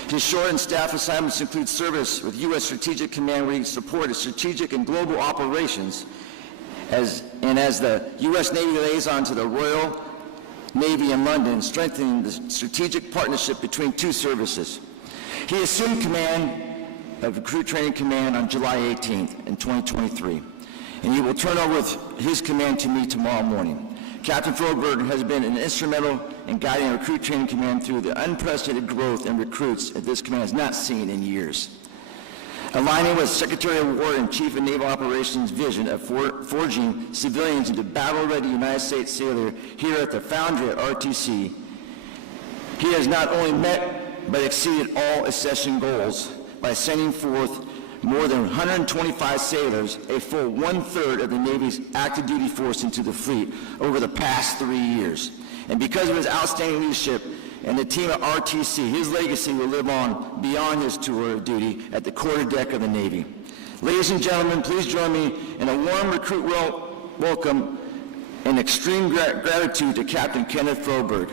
His short and staff assignments include service with U.S. Strategic Command, where he supported strategic and global operations as the U.S. Navy liaison to the Royal Navy in London, strengthening the strategic partnership between 2 services. He assumed command of Recruit Training Command on July 18th in 2023, and he will turn over his command to me tomorrow morning. Captain Froberg has been instrumental in guiding Recruit Training Command through the unprecedented growth in recruits that this command has not seen in years. Aligning with Secretary of War and Chief of Naval Operations' vision of forging civilians into battle-ready United States sailor here at the Foundry at RTC, he has not only met but exceeded all accession goals by sending forth more than 125 sailors, a full one-third of the Navy's active duty force, into the fleet over the past 3 years. And because of his outstanding leadership and the team at RTC, his legacy will live on beyond his tour of duty at the quarterdeck of the Navy. Ladies and gentlemen, please join me in a warm recruit welcome and extreme gratitude to Captain Kenneth Froberg.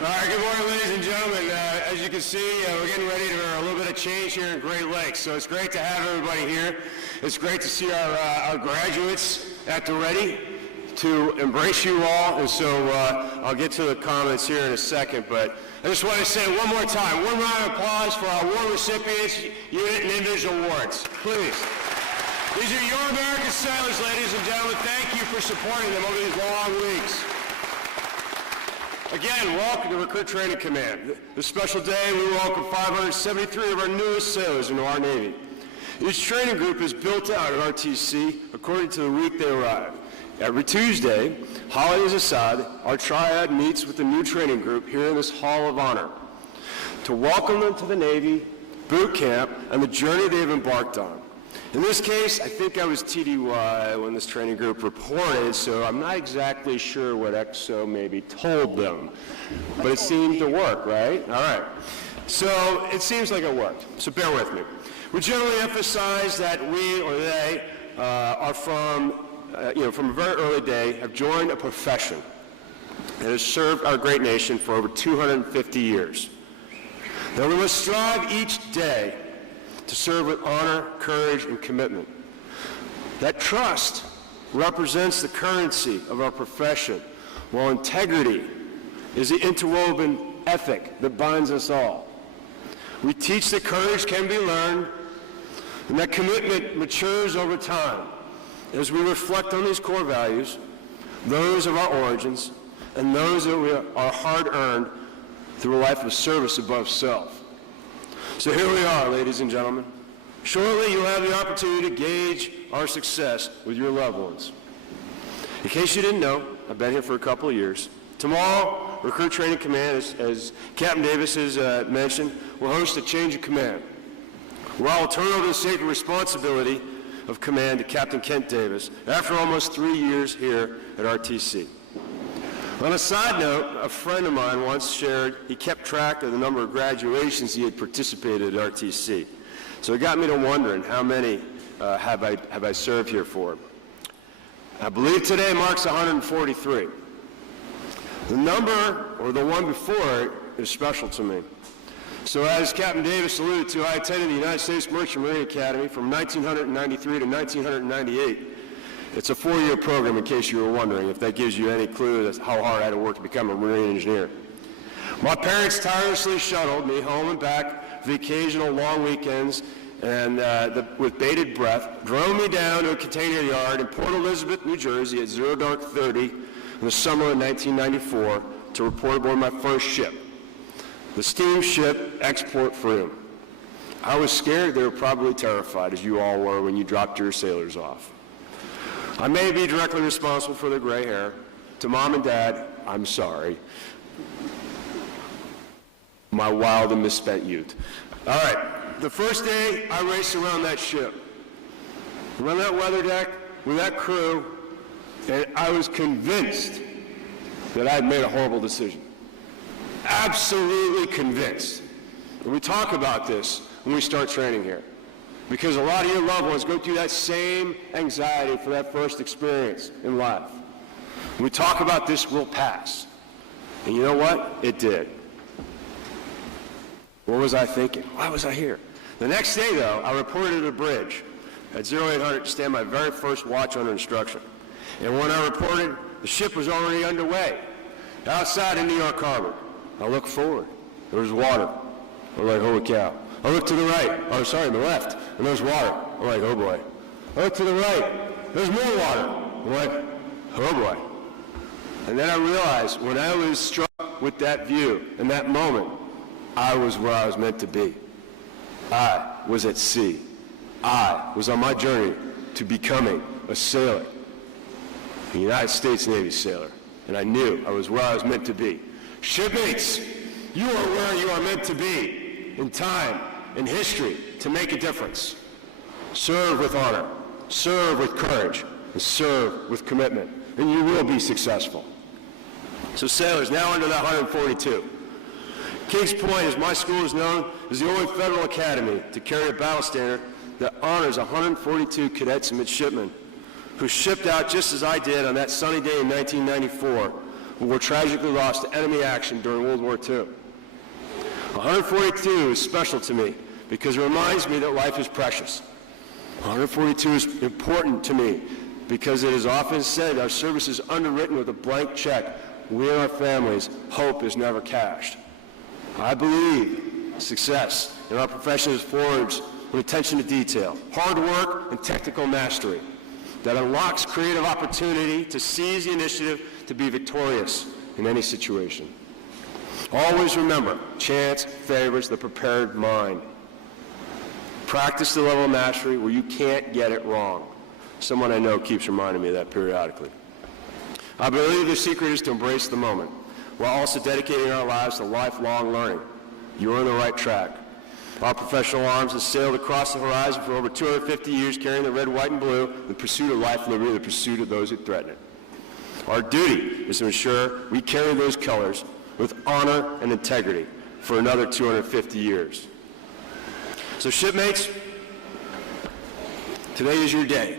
All right, good morning, ladies and gentlemen. As you can see, we're getting ready for a little bit of change here in Great Lakes, so it's great to have everybody here. It's great to see our graduates at the ready to embrace you all, and so I'll get to the comments here in a second, but I just want to say one more time, one round of applause for our award recipients, unit and individual awards, please. These are your American sailors, ladies and gentlemen. Thank you for supporting them over these long weeks. Again, welcome to Recruit Training Command. This special day, we welcome 573 of our newest sailors into our Navy. Each training group is built out at RTC according to the week they arrive. Every Tuesday, holidays aside, our triad meets with the new training group here in this Hall of Honor to welcome them to the Navy, boot camp, and the journey they've embarked on. In this case, I think I was TDY when this training group reported, so I'm not exactly sure what EXO maybe told them, but it seemed to work, right? All right. So it seems like it worked, so bear with me. We generally emphasize that we or they are from a very early day, have joined a profession that has served our great nation for over 250 years. Now we must strive each day to serve with honor, courage, and commitment. That trust represents the currency of our profession, while integrity is the interwoven ethic that binds us all. We teach that courage can be learned, and that commitment matures over time as we reflect on these core values, those of our origins, and those that are hard-earned through a life of service above self. So here we are, ladies and gentlemen. Shortly, you'll have the opportunity to gauge our success with your loved ones. In case you didn't know, I've been here for a couple of years. Tomorrow, Recruit Training Command, as Captain Davis has mentioned, will host a change of command, where I will turn over the sacred responsibility of command to Captain Kent Davis after almost 3 years here at RTC. On a side note, a friend of mine once shared he kept track of the number of graduations he had participated at RTC. So it got me to wondering how many have I served here for. I believe today marks 143. The number, or the one before it, is special to me. So as Captain Davis alluded to, I attended the United States Merchant Marine Academy from 1993 to 1998. It's a 4-year program, in case you were wondering, if that gives you any clue as to how hard I had to work to become a marine engineer. My parents tirelessly shuttled me home and back for the occasional long weekends, and with bated breath, drove me down to a container yard in Port Elizabeth, New Jersey at 0:30 in the summer of 1994 to report aboard my first ship, the steamship Export Freedom. I was scared. They were probably terrified, as you all were when you dropped your sailors off. I may be directly responsible for their gray hair. To Mom and Dad, I'm sorry. My wild and misspent youth. All right, the first day I raced around that ship, around that weather deck with that crew, and I was convinced that I'd made a horrible decision. Absolutely convinced. And we talk about this when we start training here, because a lot of your loved ones go through that same anxiety for that first experience in life. When we talk about this, we'll pass. And you know what? It did. What was I thinking? Why was I here? The next day, though, I reported at a bridge at 0800 to stand my very first watch under instruction. And when I reported, the ship was already underway, outside in New York Harbor. I looked forward. There was water. I'm like, holy cow. I looked to the right, the left, and there's water. I'm like, oh boy. I looked to the right, there's more water. I'm like, oh boy. And then I realized when I was struck with that view in that moment, I was where I was meant to be. I was at sea. I was on my journey to becoming a sailor. a United States Navy sailor, and I knew I was where I was meant to be. Shipmates, you are where you are meant to be, in time, in history, to make a difference. Serve with honor, serve with courage, and serve with commitment, and you will be successful. So sailors, now under that 142. Kings Point, as my school is known, is the only federal academy to carry a battle standard that honors 142 cadets and midshipmen who shipped out just as I did on that sunny day in 1994 when we were tragically lost to enemy action during World War II. 142 is special to me because it reminds me that life is precious. 142 is important to me because it is often said our service is underwritten with a blank check. We and our families' hope is never cashed. I believe success in our profession is forged with attention to detail, hard work, and technical mastery that unlocks creative opportunity to seize the initiative to be victorious in any situation. Always remember, chance favors the prepared mind. Practice the level of mastery where you can't get it wrong. Someone I know keeps reminding me of that periodically. I believe the secret is to embrace the moment, while also dedicating our lives to lifelong learning. You're on the right track. Our professional arms have sailed across the horizon for over 250 years, carrying the red, white, and blue in pursuit of life, liberty, the pursuit of those who threaten it. Our duty is to ensure we carry those colors with honor and integrity for another 250 years. So shipmates, today is your day,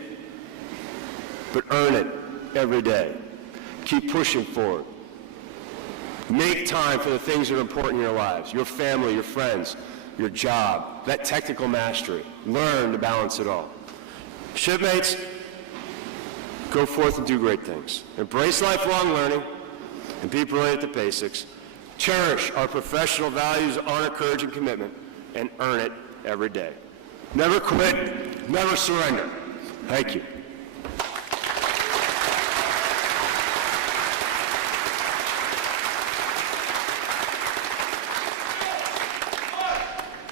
but earn it every day. Keep pushing forward. Make time for the things that are important in your lives, your family, your friends, your job, that technical mastery. Learn to balance it all. Shipmates, go forth and do great things. Embrace lifelong learning and be brilliant at the basics. Cherish our professional values, honor, courage, and commitment, and earn it every day. Never quit, never surrender. Thank you.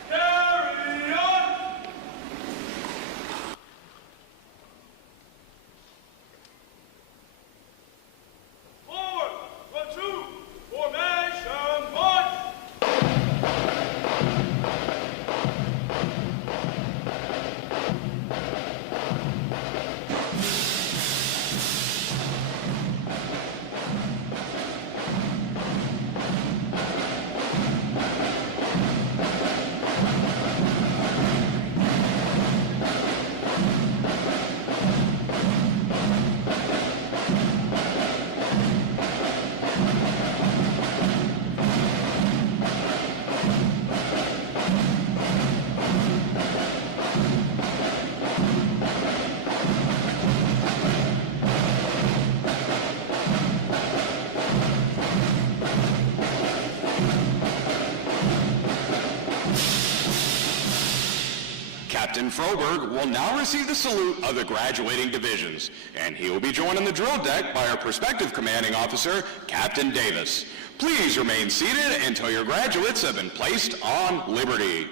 Carry on! Forward! 1, 2, formation, march! Captain Froberg will now receive the salute of the graduating divisions, and he will be joined on the drill deck by our prospective commanding officer, Captain Davis. Please remain seated until your graduates have been placed on liberty.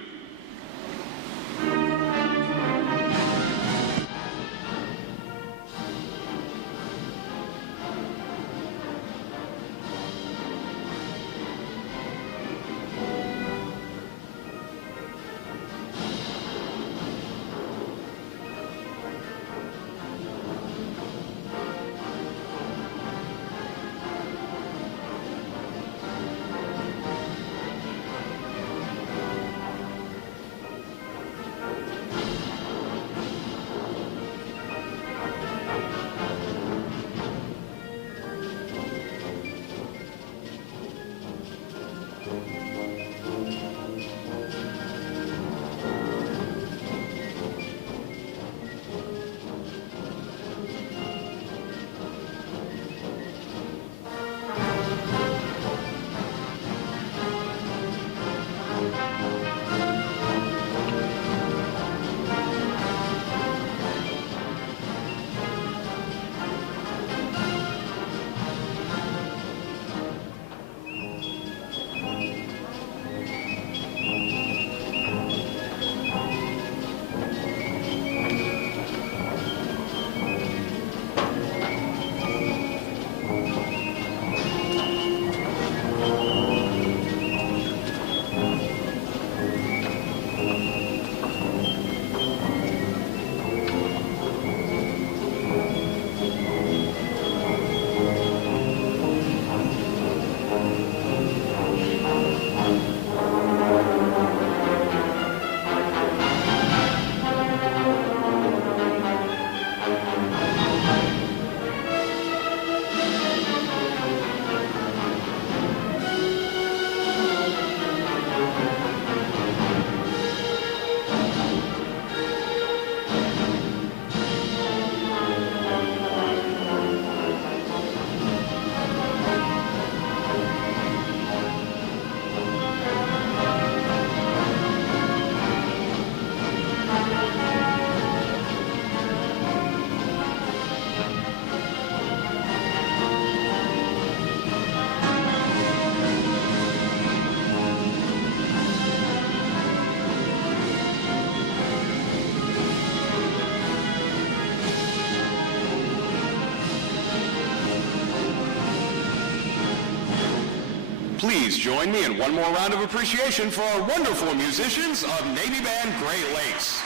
Please join me in one more round of appreciation for our wonderful musicians of Navy Band Great Lakes.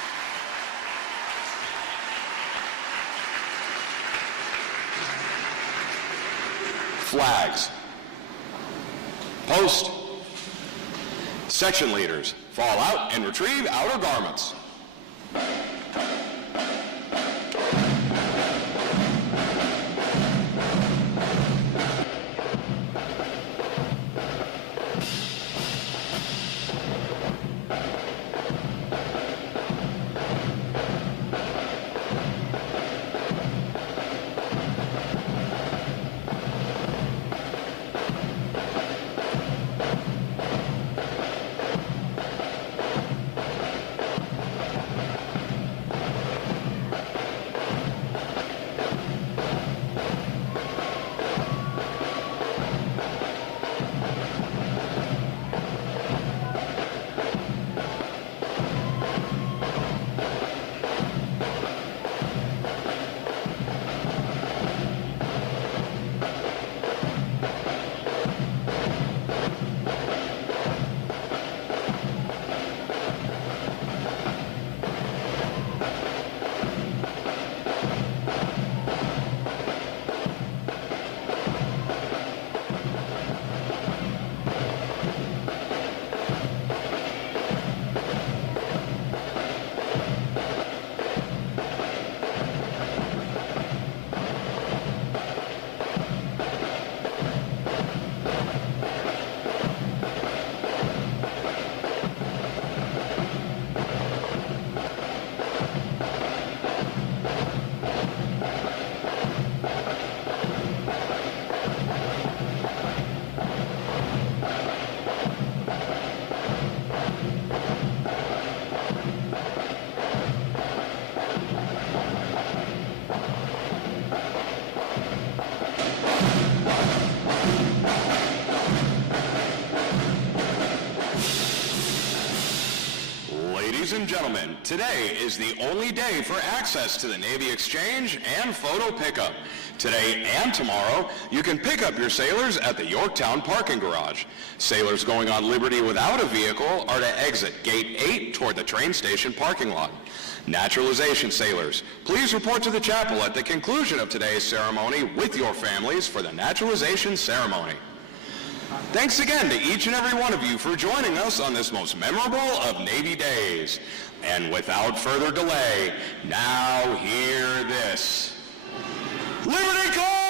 Flags. Post. Section leaders, fall out and retrieve outer garments. Ladies and gentlemen, today is the only day for access to the Navy Exchange and photo pickup. Today and tomorrow, you can pick up your sailors at the Yorktown parking garage. Sailors going on Liberty without a vehicle are to exit Gate 8 toward the train station parking lot. Naturalization sailors, please report to the chapel at the conclusion of today's ceremony with your families for the naturalization ceremony. Thanks again to each and every one of you for joining us on this most memorable of Navy days. And without further delay, now hear this. Liberty Call!